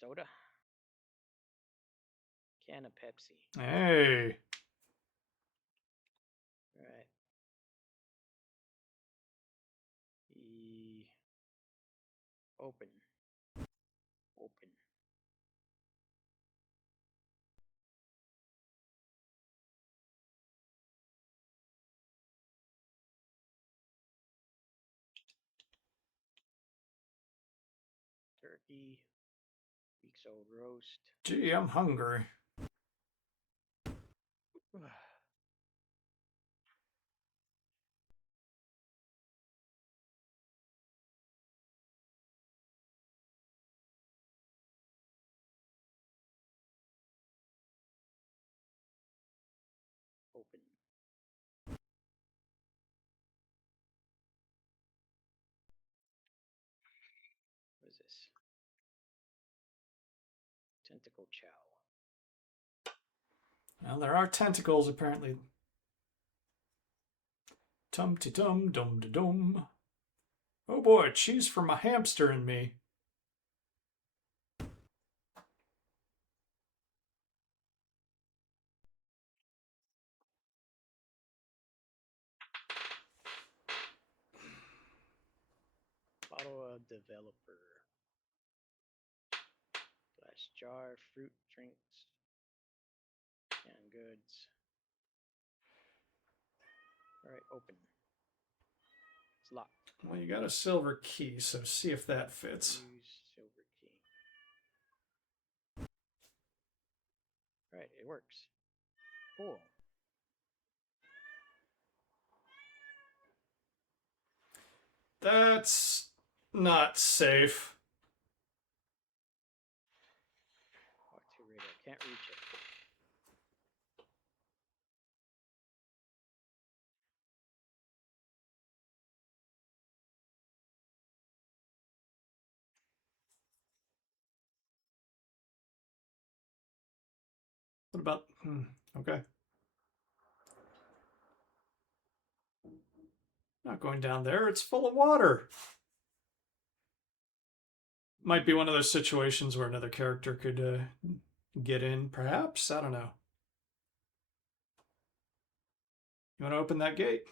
Soda. Can of Pepsi. Hey. Alright. Open. Open. Turkey. Week's old roast. Gee, I'm hungry. Open. What is this? Tentacle chow. Well, there are tentacles apparently. Tum-ti-tum, dum-de-dum. Oh boy, cheese for my hamster and me. Bottle of developer. Glass jar. Fruit drinks. Canned goods. Alright, open. It's locked. Well, you got a silver key, so see if that fits. Use silver key. Alright, it works. Cool. That's not safe. Walk to radar. Can't reach it. What about... okay. Not going down there. It's full of water. Might be one of those situations where another character could get in, perhaps? I don't know. You want to open that gate?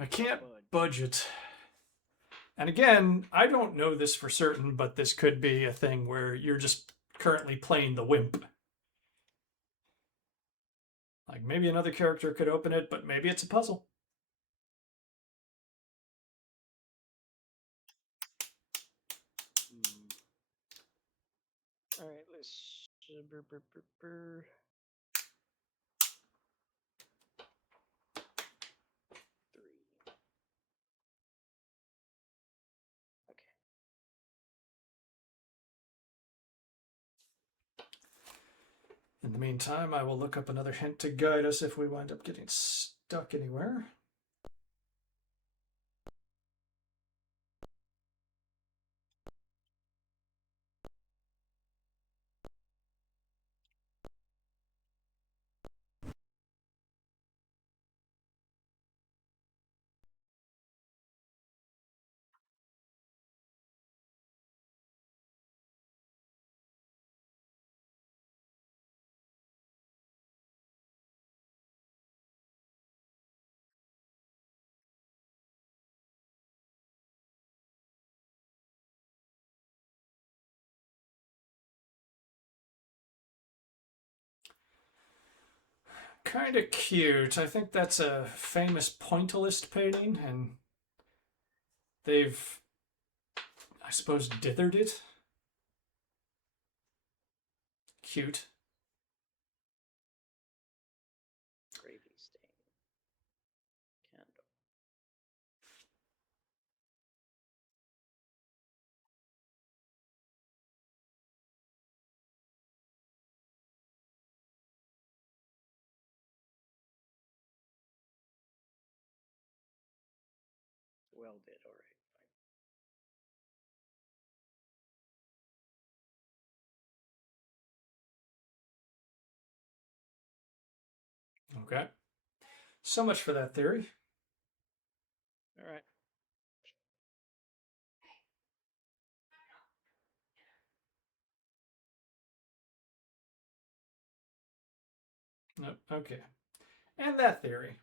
I can't budge it. And again, I don't know this for certain, but this could be a thing where you're just currently playing the wimp. Like maybe another character could open it, but maybe it's a puzzle. All right, let's. Three. Okay. In the meantime, I will look up another hint to guide us if we wind up getting stuck anywhere. Kind of cute. I think that's a famous pointillist painting, and they've, I suppose, dithered it. Cute. Gravy stain. Candle. Welded. All right. Okay. So much for that theory. All right. Nope. Okay. And that theory.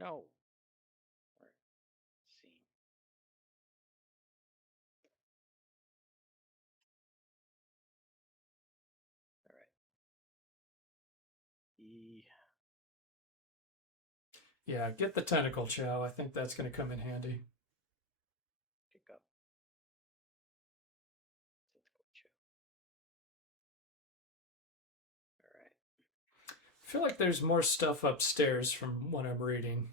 No. All right. See. All right. E. Yeah, get the tentacle chow. I think that's going to come in handy. Pick up. Tentacle chow. All right. I feel like there's more stuff upstairs from what I'm reading.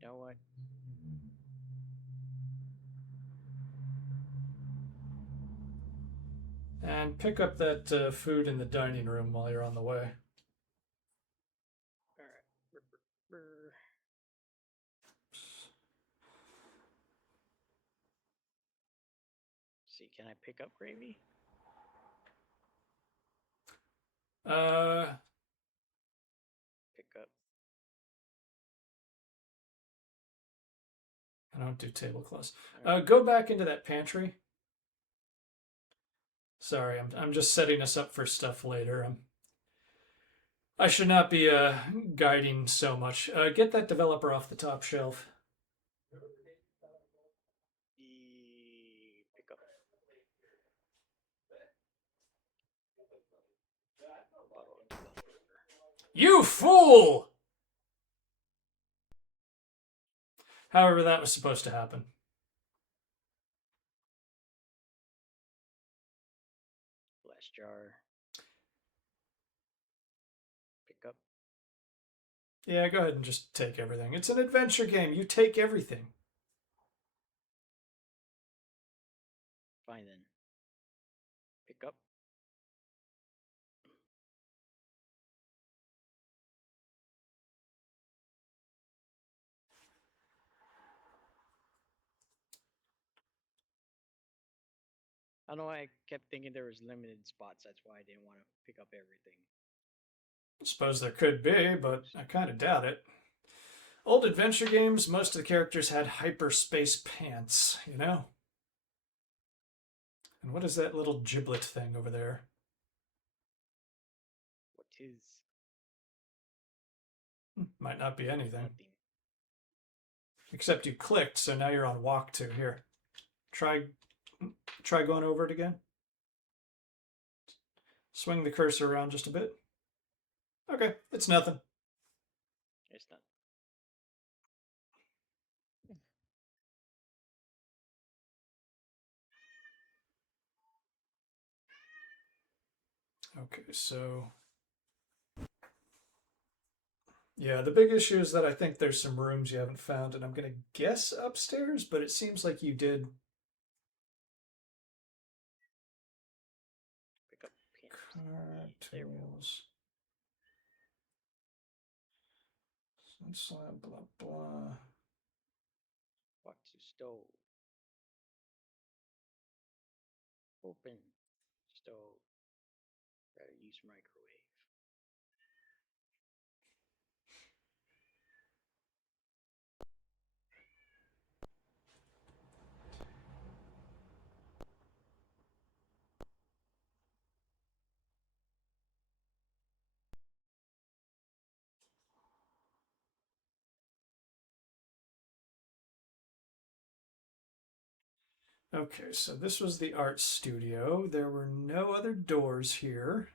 You know what? And pick up that food in the dining room while you're on the way. All right. See, can I pick up gravy? Pick up. I don't do tablecloths. Go back into that pantry. Sorry, I'm just setting us up for stuff later. I should not be guiding so much. Get that developer off the top shelf. Pick up. Bottle of developer. You fool! However, that was supposed to happen. glass jar. Pick up. Yeah, go ahead and just take everything. It's an adventure game. You take everything. Fine then. Pick up. I don't know why I kept thinking there was limited spots. That's why I didn't want to pick up everything. I suppose there could be, but I kind of doubt it. Old adventure games, most of the characters had hyperspace pants, you know? And what is that little giblet thing over there? What is Might not be anything. nothing? Except you clicked, so now you're on walk 2. Here. Try going over it again. Swing the cursor around just a bit. Okay, it's nothing. It's not. Okay, so yeah, the big issue is that I think there's some rooms you haven't found, and I'm gonna guess upstairs, but it seems like you did. Pick up pins. Car There we go. tools. Slab, blah blah. Walk to stove. Open stove. Gotta use microwave. Okay, so this was the art studio. There were no other doors here.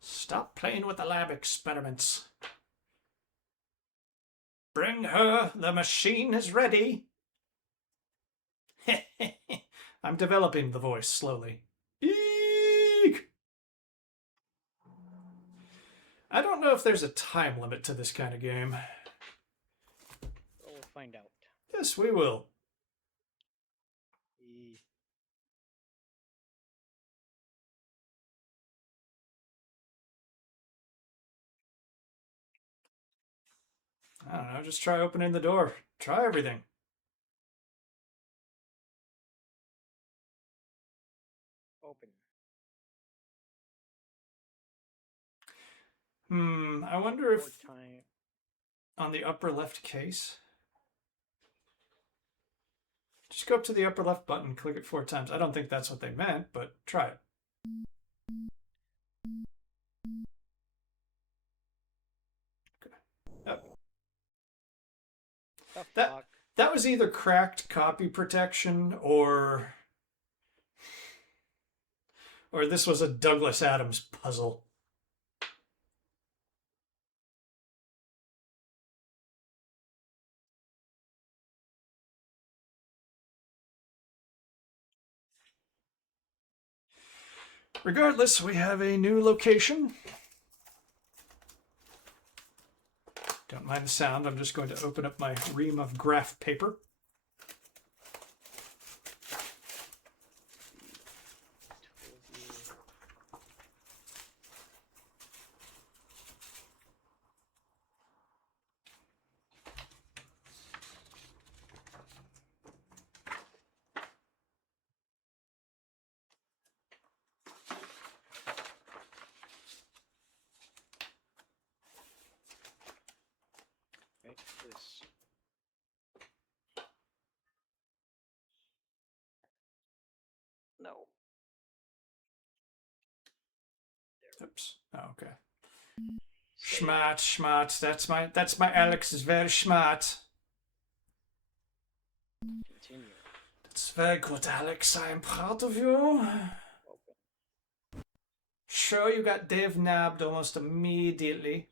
Stop playing with the lab experiments. Bring her, the machine is ready. I'm developing the voice slowly. Eek! I don't know if there's a time limit to this kind of game. We'll find out. Yes, we will. I don't know, just try opening the door. Try everything. Open. I wonder if More time. on the upper left case. Just go up to the upper left button, click it 4 times. I don't think that's what they meant, but try it. Okay. Yep. The fuck? That was either cracked copy protection or this was a Douglas Adams puzzle. Regardless, we have a new location. Don't mind the sound. I'm just going to open up my ream of graph paper. Right, this. Oops. Oh, okay. Save. Smart, smart. That's my Alex is very smart. Continue. That's very good, Alex. I am proud of you. Open. Sure, you got Dave nabbed almost immediately.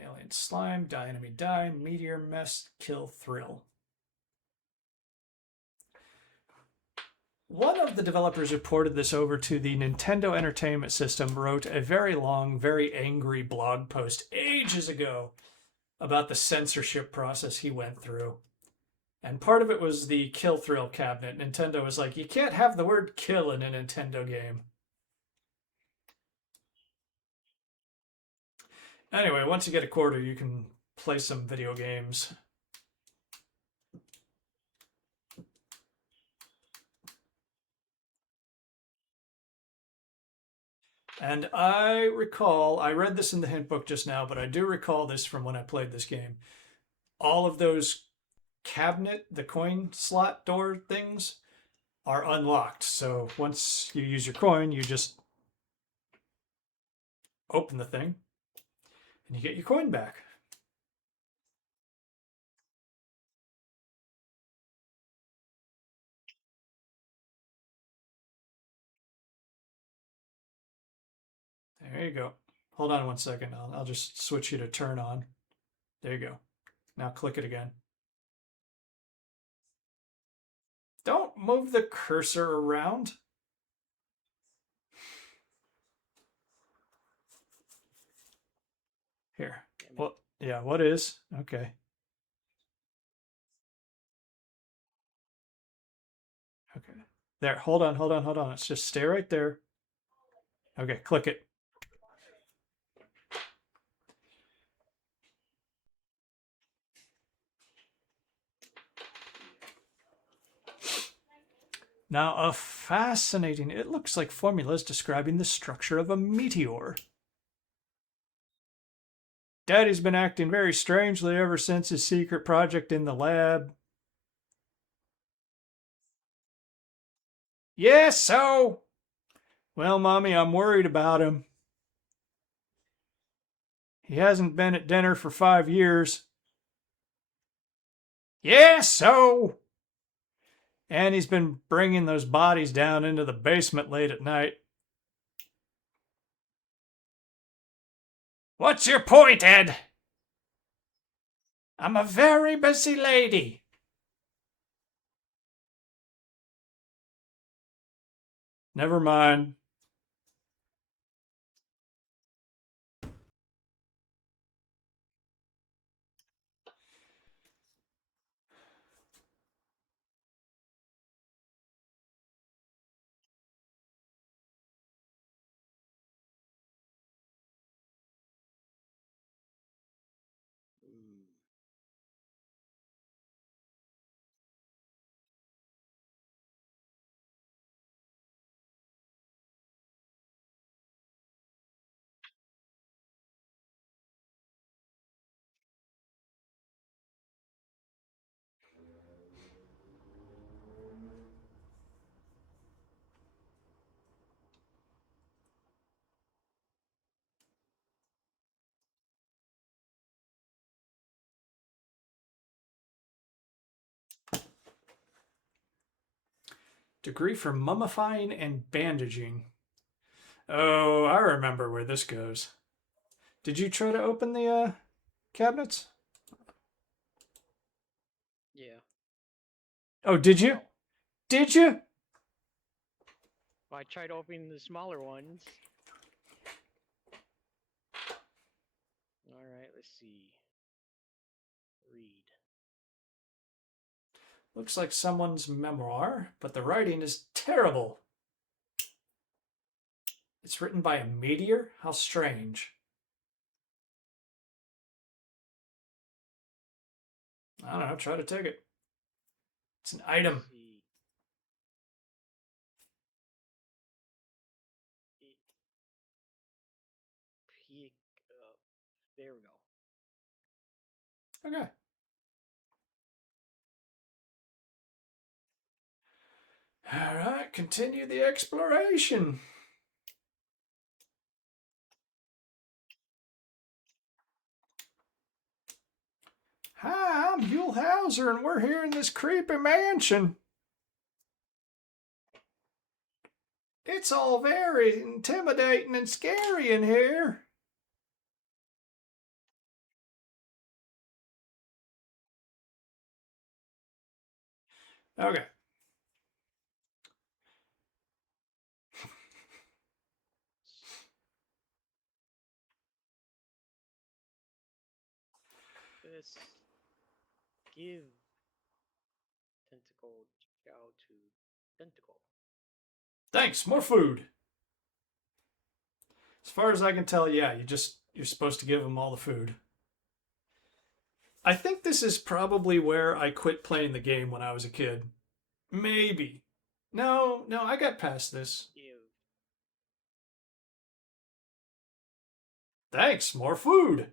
Alien slime, die enemy die, meteor mess, kill thrill. One of the developers who ported this over to the Nintendo Entertainment System wrote a very long, very angry blog post ages ago about the censorship process he went through. And part of it was the kill thrill cabinet. Nintendo was like, you can't have the word kill in a Nintendo game. Anyway, once you get a quarter, you can play some video games. And I recall, I read this in the hint book just now, but I do recall this from when I played this game. All of those cabinet, the coin slot door things are unlocked. So once you use your coin, you just open the thing and you get your coin back. There you go. Hold on 1 second. I'll just switch you to turn on. There you go. Now click it again. Don't move the cursor around. Here. Well, yeah, what is? Okay. Okay. There. Hold on, hold on, hold on. Let's just stay right there. Okay, click it. Now, a fascinating, it looks like formulas describing the structure of a meteor. Daddy's been acting very strangely ever since his secret project in the lab. Yes, so? Well, Mommy, I'm worried about him. He hasn't been at dinner for 5 years. Yes, so? And he's been bringing those bodies down into the basement late at night. What's your point, Ed? I'm a very busy lady. Never mind. Degree for mummifying and bandaging. Oh, I remember where this goes. Did you try to open the cabinets? Yeah. Oh, did you? Did you? Well, I tried opening the smaller ones. Alright, let's see. Read. Looks like someone's memoir, but the writing is terrible. It's written by a meteor? How strange. I don't know, try to take it. It's an item. Pick up. There we go. Okay. All right, continue the exploration. Hi, I'm Hulhauser, and we're here in this creepy mansion. It's all very intimidating and scary in here. Okay. This give tentacle chow to tentacle. Thanks, more food. As far as I can tell, yeah, you're supposed to give them all the food. I think this is probably where I quit playing the game when I was a kid. Maybe. No, I got past this. Give. Thanks, more food.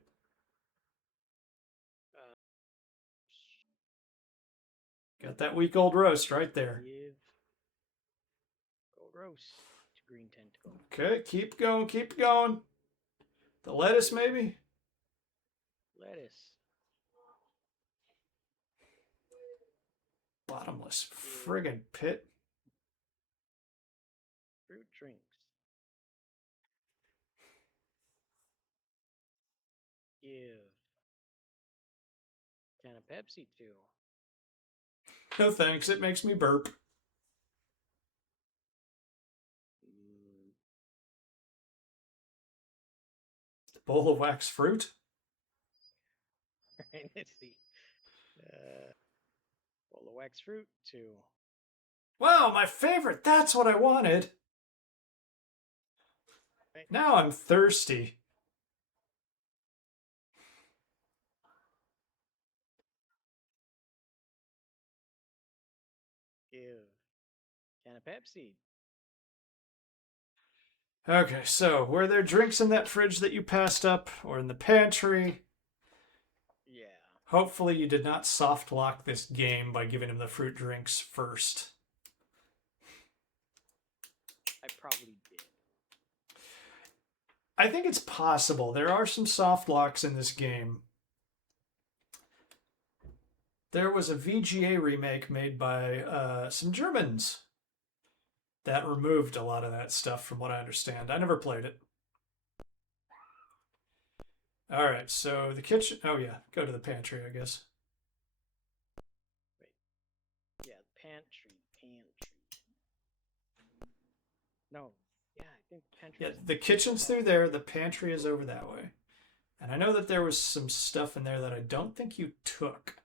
Uh, Got that week old roast right there. give. Gold roast to green tentacle. Okay, keep going, keep going. The lettuce, maybe? Lettuce. Bottomless friggin' pit. Fruit drinks. Give. Can of Pepsi too. No thanks, it makes me burp. Mm, Bowl of wax fruit? right, let's see. Bowl of wax fruit too. Wow, my favorite! That's what I wanted! Right. Now I'm thirsty. Give. Can of Pepsi. Okay, so were there drinks in that fridge that you passed up or in the pantry? Yeah. Hopefully, you did not soft lock this game by giving him the fruit drinks first. I probably did. I think it's possible. There are some soft locks in this game. There was a VGA remake made by some Germans that removed a lot of that stuff, from what I understand. I never played it. All right, so the kitchen. Oh, yeah, go to the pantry, I guess. Wait. Yeah, pantry. Pantry. No. Yeah, I think pantry Yeah, is the kitchen's through there, the pantry is over that way. And I know that there was some stuff in there that I don't think you took.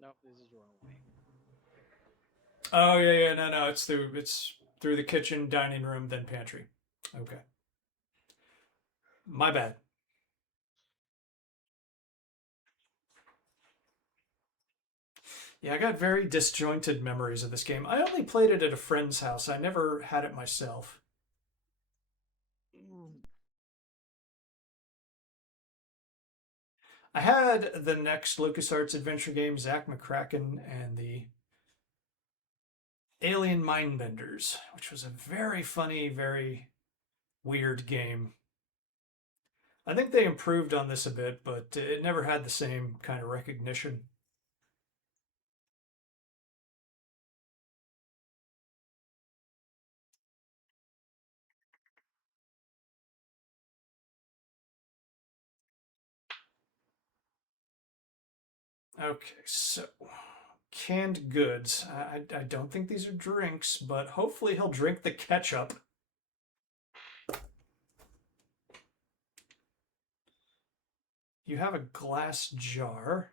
Nope, this is the wrong way. Oh yeah, no, it's through the kitchen, dining room, then pantry. Okay. My bad. Yeah, I got very disjointed memories of this game. I only played it at a friend's house. I never had it myself. Mm. I had the next LucasArts adventure game, Zach McCracken and the Alien Mindbenders, which was a very funny, very weird game. I think they improved on this a bit, but it never had the same kind of recognition. Okay, so canned goods. I don't think these are drinks, but hopefully he'll drink the ketchup. You have a glass jar.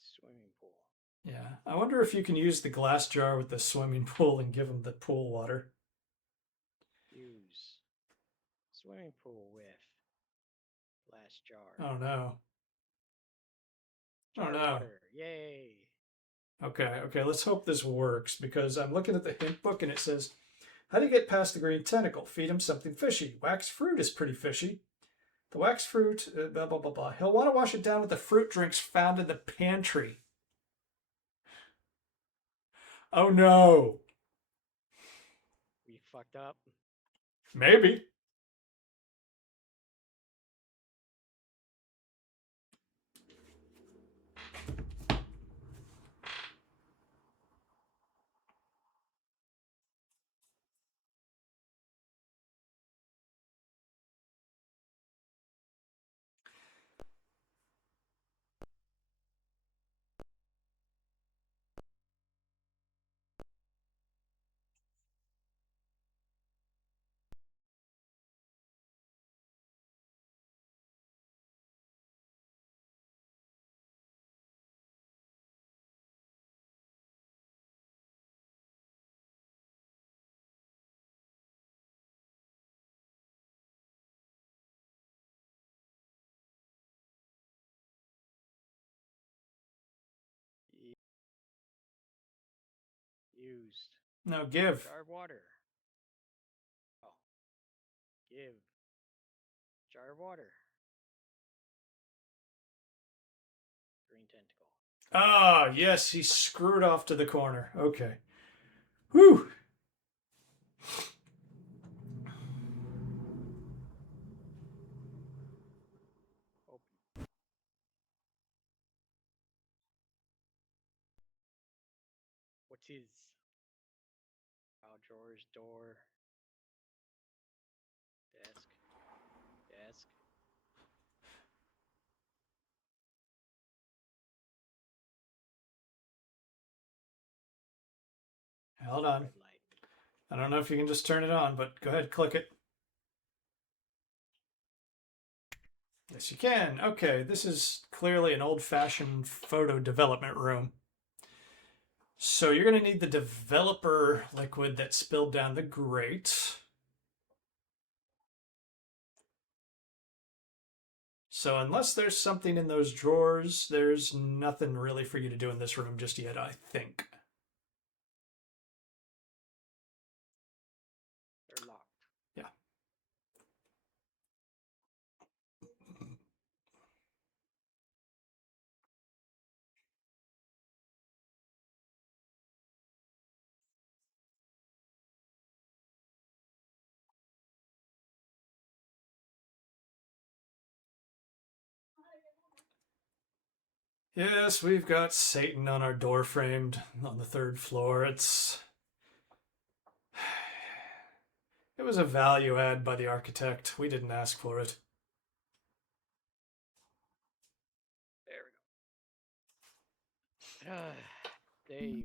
Swimming pool. Yeah, I wonder if you can use the glass jar with the swimming pool and give him the pool water. Use swimming pool with glass jar. Oh no. Oh Jar no. water. Yay. Okay, let's hope this works because I'm looking at the hint book and it says, how do you get past the green tentacle? Feed him something fishy. Wax fruit is pretty fishy. The wax fruit, blah, blah, blah, blah. He'll want to wash it down with the fruit drinks found in the pantry. Oh no. We fucked up. Maybe. Y- Used. No, give. Jar of water. Oh. Give. Jar of water. Green tentacle. Ah, yes, he screwed off to the corner. Okay. Whew. Open. What's his? File drawers, door, desk, desk. Hold on. Red light. I don't know if you can just turn it on, but go ahead, click it. Yes, you can. Okay, this is clearly an old-fashioned photo development room. So you're going to need the developer liquid that spilled down the grate. So unless there's something in those drawers, there's nothing really for you to do in this room just yet, I think. They're locked. Yeah. Yes, we've got Satan on our door framed on the third floor. It was a value add by the architect. We didn't ask for it. There we go. Dave.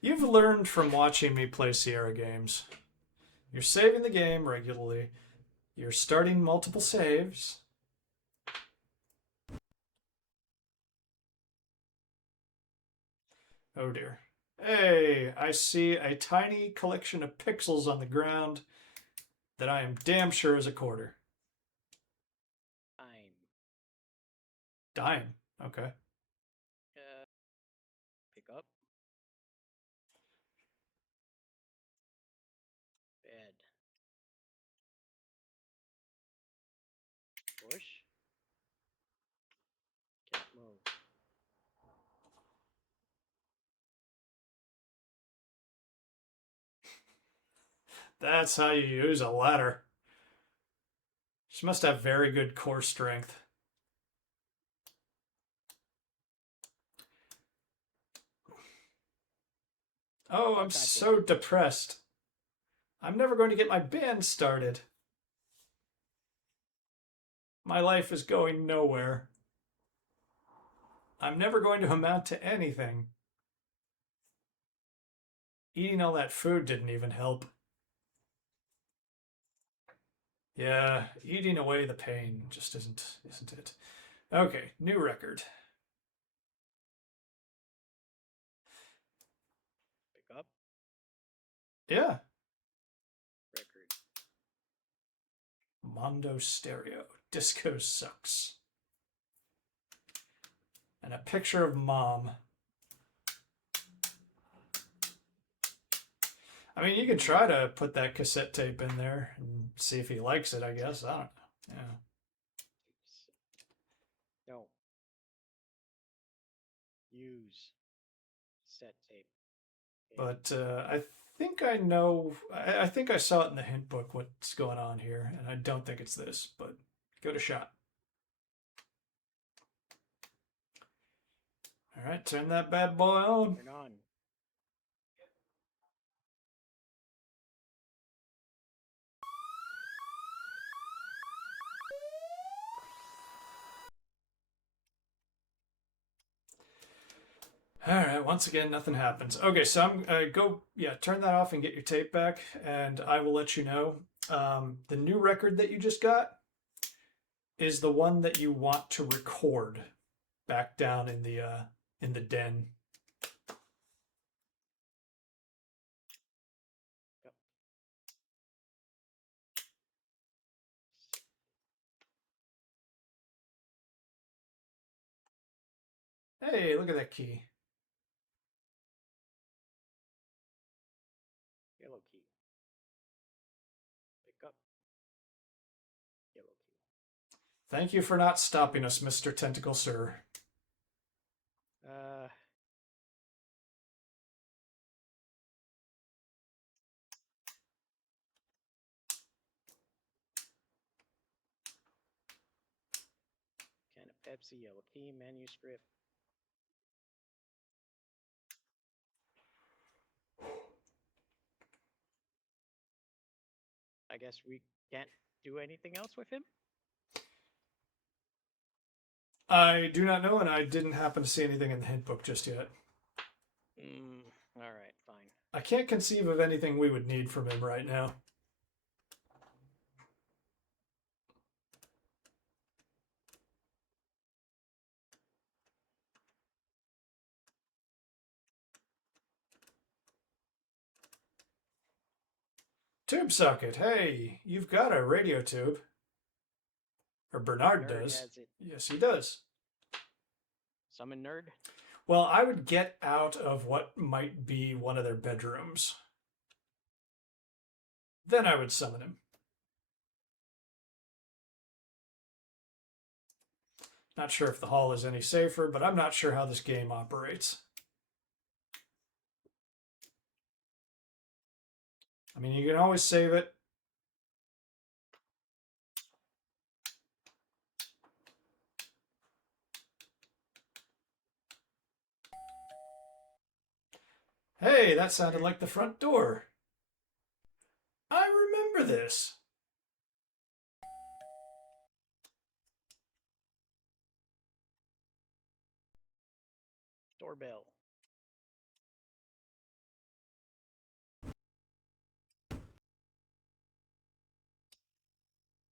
You've learned from watching me play Sierra games. You're saving the game regularly. You're starting multiple saves. Oh dear. Hey, I see a tiny collection of pixels on the ground that I am damn sure is a quarter. Time. Dime. Okay. Pick up. Bed. Push. Can't move. That's how you use a ladder. She must have very good core strength. Oh, I'm so depressed. I'm never going to get my band started. My life is going nowhere. I'm never going to amount to anything. Eating all that food didn't even help. Yeah, eating away the pain just isn't it? Okay, new record. Pick up. Yeah, Record. Mondo Stereo. Disco sucks. and a picture of mom. I mean, you could try to put that cassette tape in there and see if he likes it, I guess. I don't know. Yeah. No. Use set tape. But I think I know. I think I saw it in the hint book what's going on here, and I don't think it's this. But give it a shot. All right, turn that bad boy on. Turn on. All right, once again, nothing happens. Okay, so I'm turn that off and get your tape back, and I will let you know. The new record that you just got is the one that you want to record back down in the den. Yep. Hey, look at that key. Yellow key. Pick up. Yellow key. Thank you for not stopping us, Mr. Tentacle Sir. Can of Pepsi, yellow key, manuscript. I guess we can't do anything else with him? I do not know, and I didn't happen to see anything in the hint book just yet. Alright, fine. I can't conceive of anything we would need from him right now. Tube socket. Hey, you've got a radio tube. Or Bernard Nerd does. has it. Yes, he does. Summon nerd? Well, I would get out of what might be one of their bedrooms. Then I would summon him. Not sure if the hall is any safer, but I'm not sure how this game operates. I mean, you can always save it. Hey, that sounded like the front door. I remember this. Doorbell.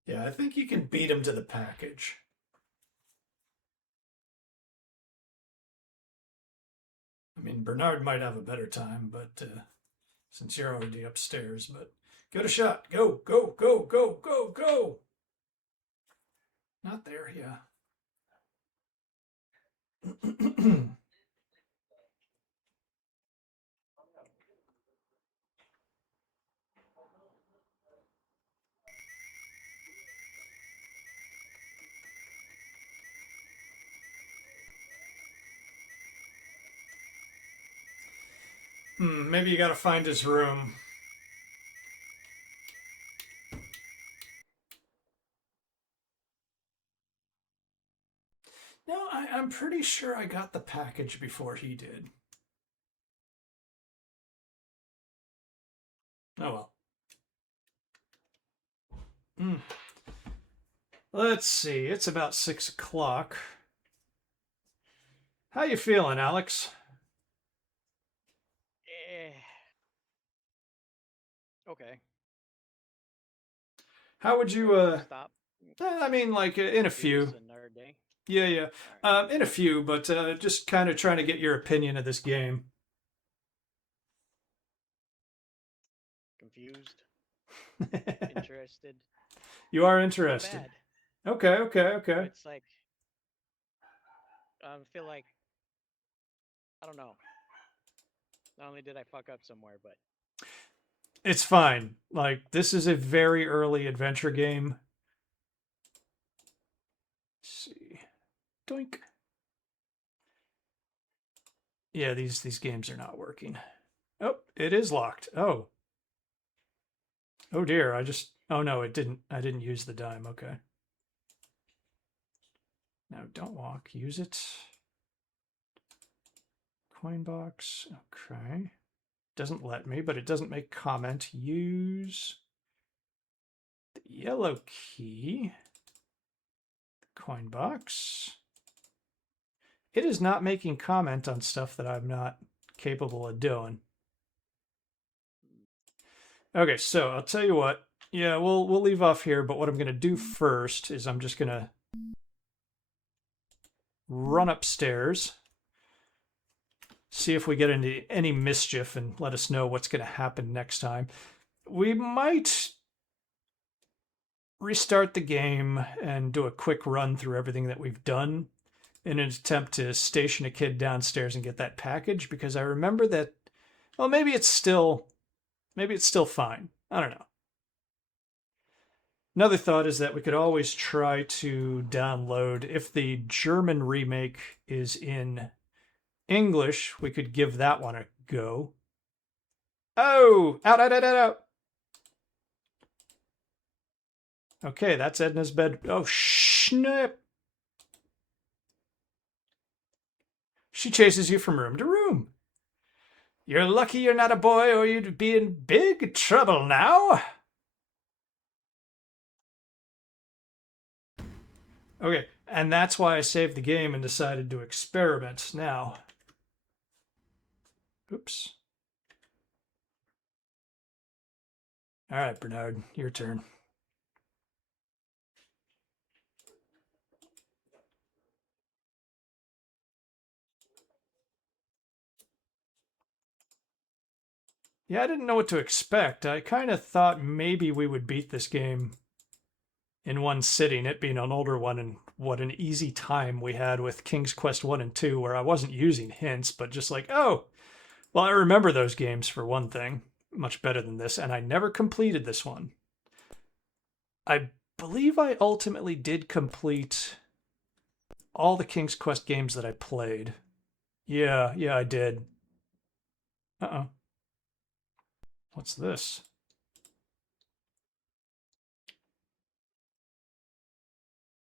Yeah, I think you can beat him to the package. I mean, Bernard might have a better time, but since you're already upstairs, but give it a shot. Go, go, go, go, go, go. Not there, yeah. Maybe you gotta find his room. No, I'm pretty sure I got the package before he did. Oh well. Let's see. It's about 6 o'clock. How you feeling, Alex? Okay. How would you Stop. I mean, like in a Do few. this another day. Yeah, yeah. All right. In a few, but just kind of trying to get your opinion of this game. Confused. Interested. You are Not interested. bad. Okay, okay, But okay. it's like I feel like I don't know. Not only did I fuck up somewhere, but It's fine. Like, this is a very early adventure game. Let's see. Doink. Yeah, these games are not working. Oh, it is locked. Oh. Oh dear, oh no, it didn't. I didn't use the dime. Okay. Now don't walk. Use it. Coin box. Okay. Doesn't let me, but it doesn't make comment. Use the yellow key. Coin box. It is not making comment on stuff that I'm not capable of doing. Okay, so I'll tell you what. Yeah, we'll leave off here, but what I'm going to do first is I'm just going to run upstairs, see if we get into any mischief, and let us know what's going to happen next time. We might restart the game and do a quick run through everything that we've done in an attempt to station a kid downstairs and get that package, because I remember that, well, maybe it's still fine. I don't know. Another thought is that we could always try to download, if the German remake is in English, we could give that one a go. Oh, out, out, out, out, out. Okay, that's Edna's bed. Oh, snap. She chases you from room to room. You're lucky you're not a boy, or you'd be in big trouble now. Okay, and that's why I saved the game and decided to experiment now. Oops. All right, Bernard, your turn. Yeah, I didn't know what to expect. I kind of thought maybe we would beat this game in one sitting, it being an older one, and what an easy time we had with King's Quest 1 and 2, where I wasn't using hints, but just like, oh, well, I remember those games for one thing, much better than this, and I never completed this one. I believe I ultimately did complete all the King's Quest games that I played. Yeah, I did. Uh-oh. What's this?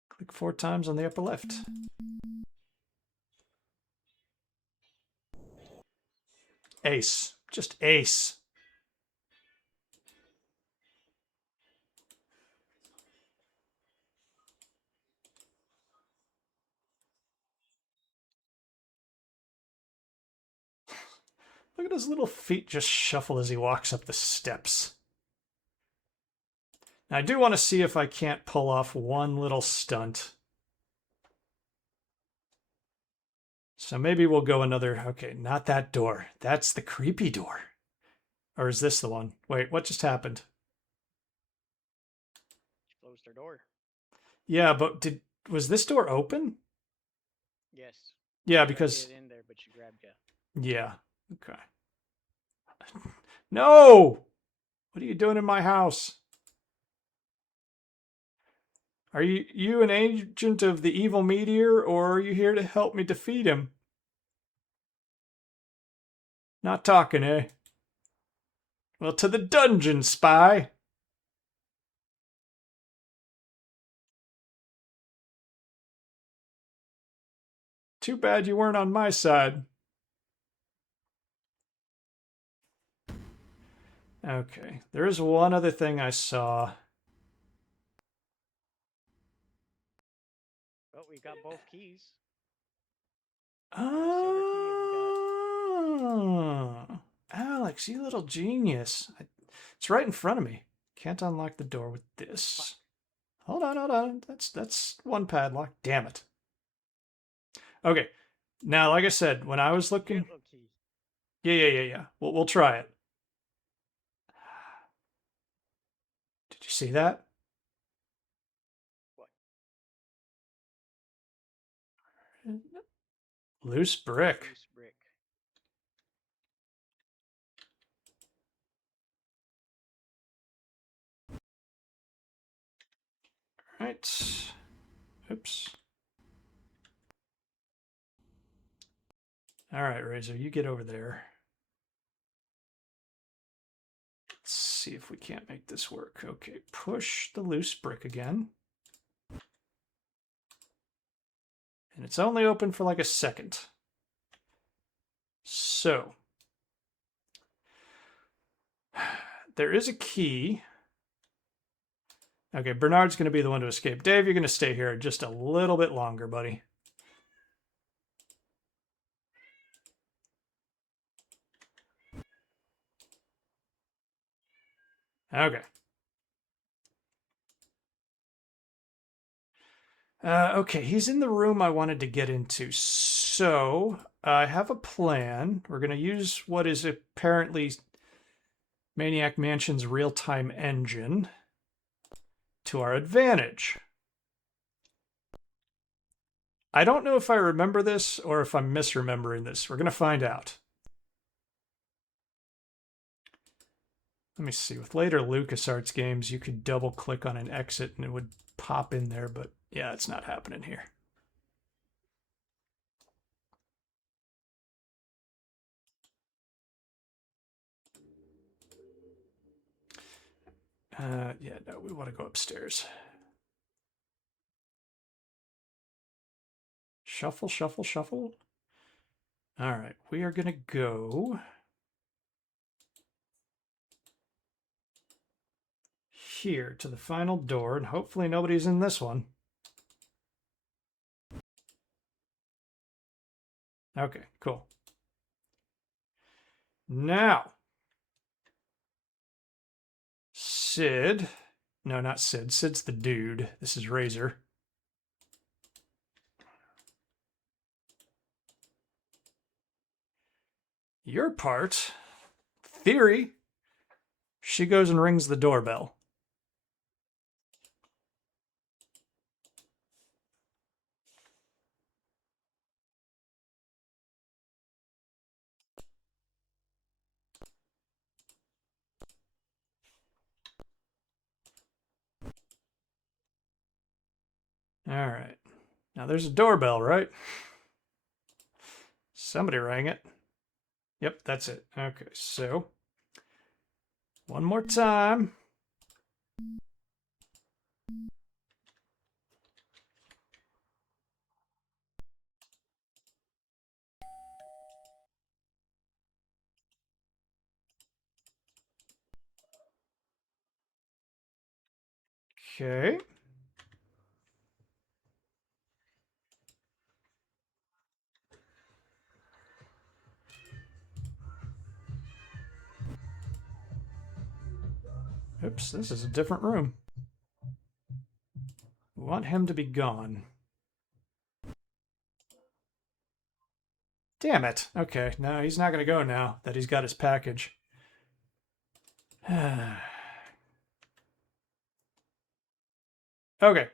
Click 4 times on the upper left. Ace. Just ace. Look at his little feet just shuffle as he walks up the steps. Now, I do want to see if I can't pull off one little stunt. So maybe we'll go another... Okay, not that door. That's the creepy door. Or is this the one? Wait, what just happened? she closed her door. Yeah, but was this door open? Yes. Yeah, She tried to because... get in there, but she grabbed you. Yeah, okay. No! What are you doing in my house? Are you an agent of the evil meteor, or are you here to help me defeat him? Not talking, eh? Well, to the dungeon, spy! Too bad you weren't on my side. Okay, there is one other thing I saw. Well, we got both keys. Oh, Alex, you little genius. It's right in front of me. Can't unlock the door with this. Hold on. That's one padlock. Damn it. Okay. Now, like I said, when I was looking... Yellow key. Yeah. We'll try it. Did you see that? What? Loose brick. Loose brick. Right. Oops. All right, Razor, you get over there. Let's see if we can't make this work. Okay, push the loose brick again. And it's only open for like a second. So, there is a key. Okay, Bernard's going to be the one to escape. Dave, you're going to stay here just a little bit longer, buddy. Okay. Okay, he's in the room I wanted to get into. So, I have a plan. We're going to use what is apparently Maniac Mansion's real-time engine to our advantage. I don't know if I remember this or if I'm misremembering this. We're going to find out. Let me see. With later LucasArts games, you could double click on an exit and it would pop in there, but yeah, it's not happening here. Yeah, no, we want to go upstairs. Shuffle, shuffle, shuffle. All right, we are going to go here to the final door, and hopefully nobody's in this one. Okay, cool. Now, Sid. No, not Sid. Sid's the dude. This is Razor. Your part, Theory, she goes and rings the doorbell. All right. Now there's a doorbell, right? Somebody rang it. Yep, that's it. Okay, so one more time. Okay. Oops, this is a different room. We want him to be gone. Damn it. Okay, no, he's not going to go now that he's got his package. Okay.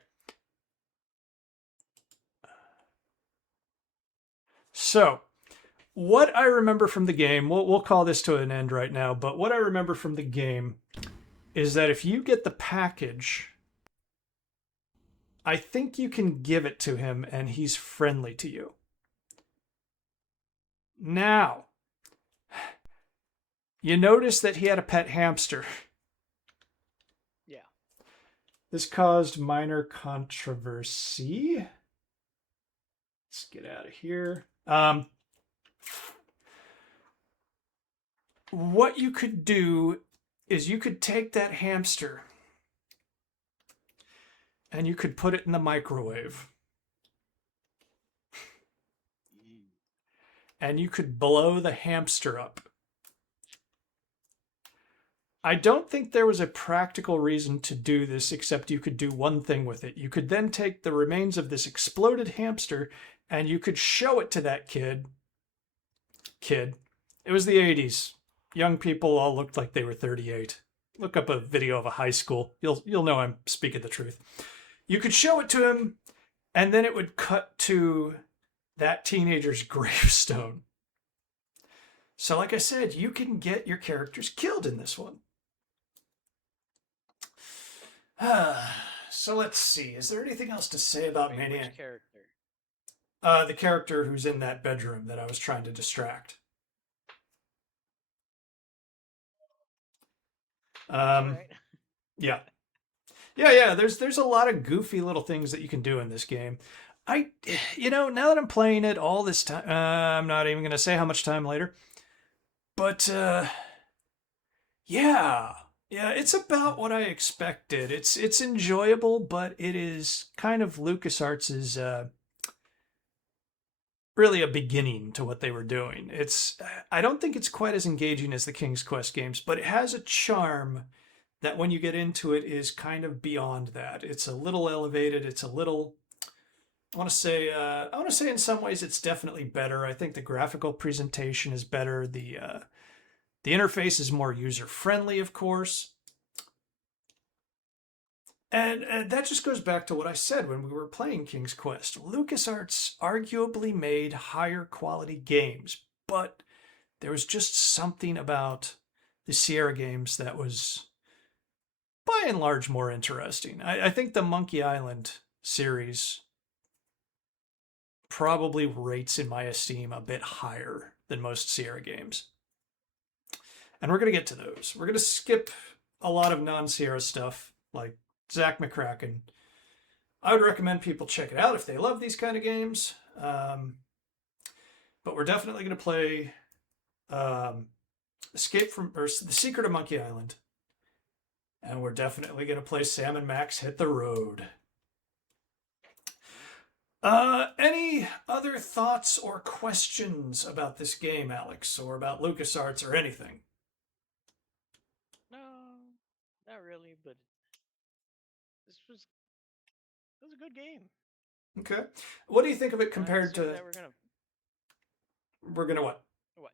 So, what I remember from the game, we'll call this to an end right now, but what I remember from the game is that if you get the package, I think you can give it to him and he's friendly to you. Now, you notice that he had a pet hamster. Yeah. This caused minor controversy. Let's get out of here. What you could do is you could take that hamster and you could put it in the microwave. And you could blow the hamster up. I don't think there was a practical reason to do this except you could do one thing with it. You could then take the remains of this exploded hamster and you could show it to that kid. It was the 80s. Young people all looked like they were 38. Look up a video of a high school. You'll know I'm speaking the truth. You could show it to him and then it would cut to that teenager's gravestone. So, like I said, you can get your characters killed in this one. So let's see. Is there anything else to say about Wait, which Maniac? character? The character who's in that bedroom that I was trying to distract. All Um, right. yeah, yeah. There's a lot of goofy little things that you can do in this game. I, now that I'm playing it all this time, I'm not even gonna say how much time later, but yeah, yeah, it's about what I expected. It's enjoyable, but it is kind of LucasArts' really a beginning to what they were doing. I don't think it's quite as engaging as the King's Quest games, but it has a charm that when you get into it is kind of beyond that. It's a little elevated. It's a little. I want to say in some ways it's definitely better. I think the graphical presentation is better. The interface is more user friendly, of course. And that just goes back to what I said when we were playing King's Quest. LucasArts arguably made higher quality games, but there was just something about the Sierra games that was, by and large, more interesting. I think the Monkey Island series probably rates in my esteem a bit higher than most Sierra games. And we're going to get to those. We're going to skip a lot of non Sierra stuff like Zach McCracken. I would recommend people check it out if they love these kind of games. But we're definitely going to play um, The Secret of Monkey Island. And we're definitely going to play Sam and Max Hit the Road. Any other thoughts or questions about this game, Alex, or about LucasArts or anything? No, not really, but this was it was a good game. Okay. What do you think of it I compared assume to? that We're gonna what? what?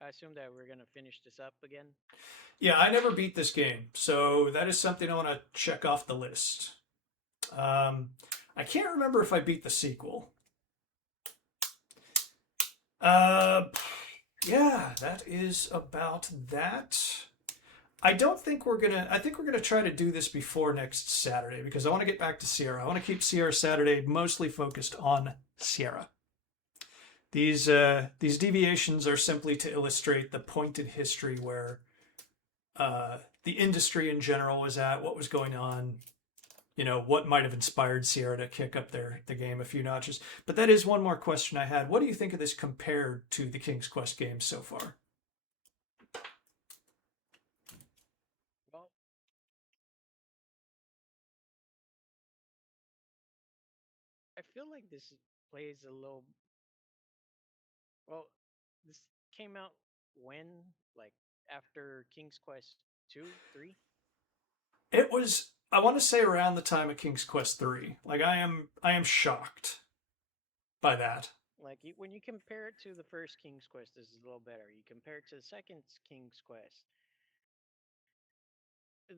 I assume that we're gonna finish this up again. Yeah, I never beat this game, so that is something I want to check off the list. Um, I can't remember if I beat the sequel. Uh, yeah, that is about that. I don't think we're gonna. I think we're gonna try to do this before next Saturday because I want to get back to Sierra. I want to keep Sierra Saturday mostly focused on Sierra. These deviations are simply to illustrate the pointed history where the industry in general was at, what was going on, what might have inspired Sierra to kick up the game a few notches. But that is one more question I had. What do you think of this compared to the King's Quest games so far? Well, I feel like this plays a little. Well, this came out when, like, after King's Quest 2, 3. It was, I want to say, around the time of King's Quest 3. Like I am shocked by that. Like when you compare it to the first King's Quest, this is a little better. You compare it to the second King's Quest,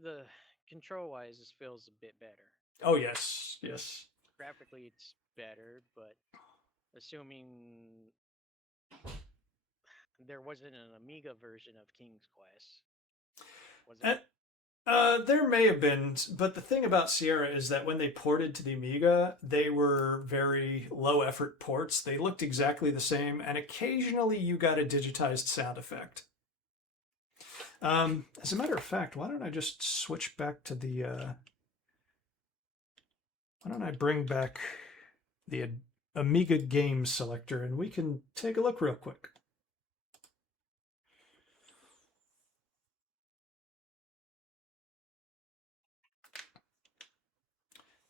the control-wise, this feels a bit better. Oh yes, yes. Graphically, it's better, but assuming there wasn't an Amiga version of King's Quest, was And, it? there may have been, but the thing about Sierra is that when they ported to the Amiga, they were very low effort ports. They looked exactly the same, and occasionally you got a digitized sound effect. As a matter of fact, why don't I just switch back to the. Why don't I bring back the Amiga game selector and we can take a look real quick.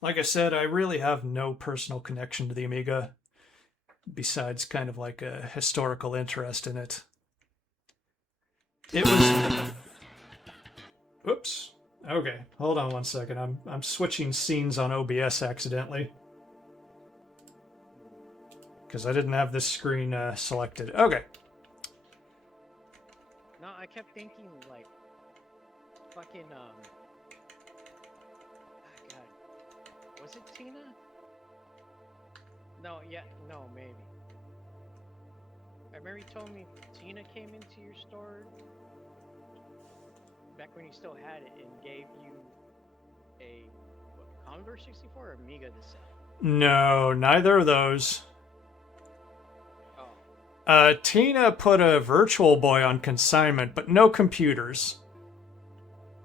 Like I said, I really have no personal connection to the Amiga besides kind of like a historical interest in it. It was. Oops. Okay, hold on one second. I'm switching scenes on OBS accidentally because I didn't have this screen selected. Okay. No, I kept thinking like fucking God, was it Tina? No, yeah, no, maybe. I remember you told me Tina came into your store back when you still had it and gave you a what, Commodore 64 or Amiga to sell. No, neither of those. Oh, Tina put a Virtual Boy on consignment, but no computers.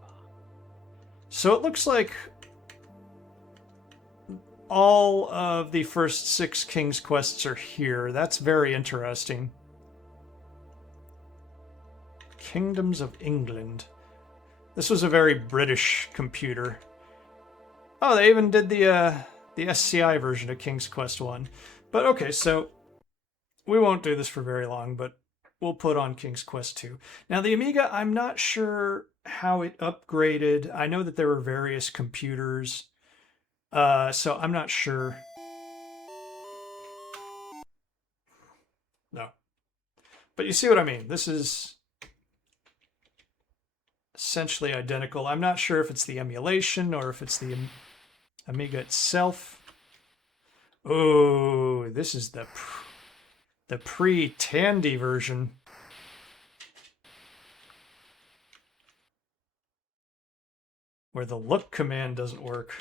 ah, So it looks like all of the first 6 King's Quests are here. That's very interesting. Kingdoms of England. This was a very British computer. Oh, they even did the SCI version of King's Quest 1. But okay, so we won't do this for very long, but we'll put on King's Quest 2. Now, the Amiga, I'm not sure how it upgraded. I know that there were various computers, so I'm not sure. No. But you see what I mean. This is essentially identical. I'm not sure if it's the emulation or if it's the Amiga itself. Oh, this is the pre-Tandy version. Where the look command doesn't work.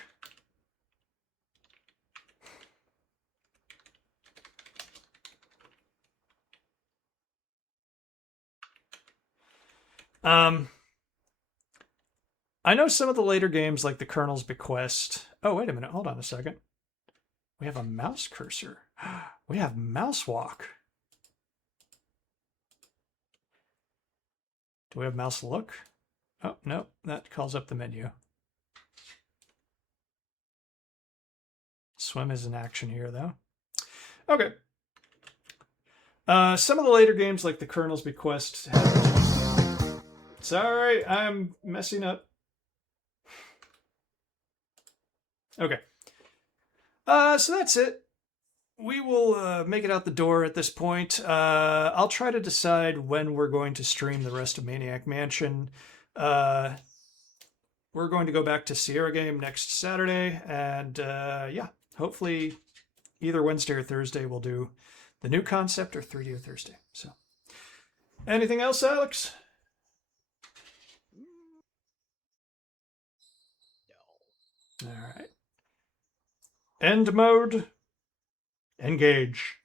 I know some of the later games like the Colonel's Bequest. Oh, wait a minute. Hold on a second. We have a mouse cursor. We have mouse walk. Do we have mouse look? Oh, no. That calls up the menu. Swim is in action here, though. Okay. Some of the later games like the Colonel's Bequest. Sorry, I'm messing up. Okay. So that's it. We will make it out the door at this point. I'll try to decide when we're going to stream the rest of Maniac Mansion. We're going to go back to Sierra Game next Saturday, and yeah, hopefully either Wednesday or Thursday we'll do the new concept or 3D or Thursday. So, anything else, Alex? no. All right. End mode. Engage.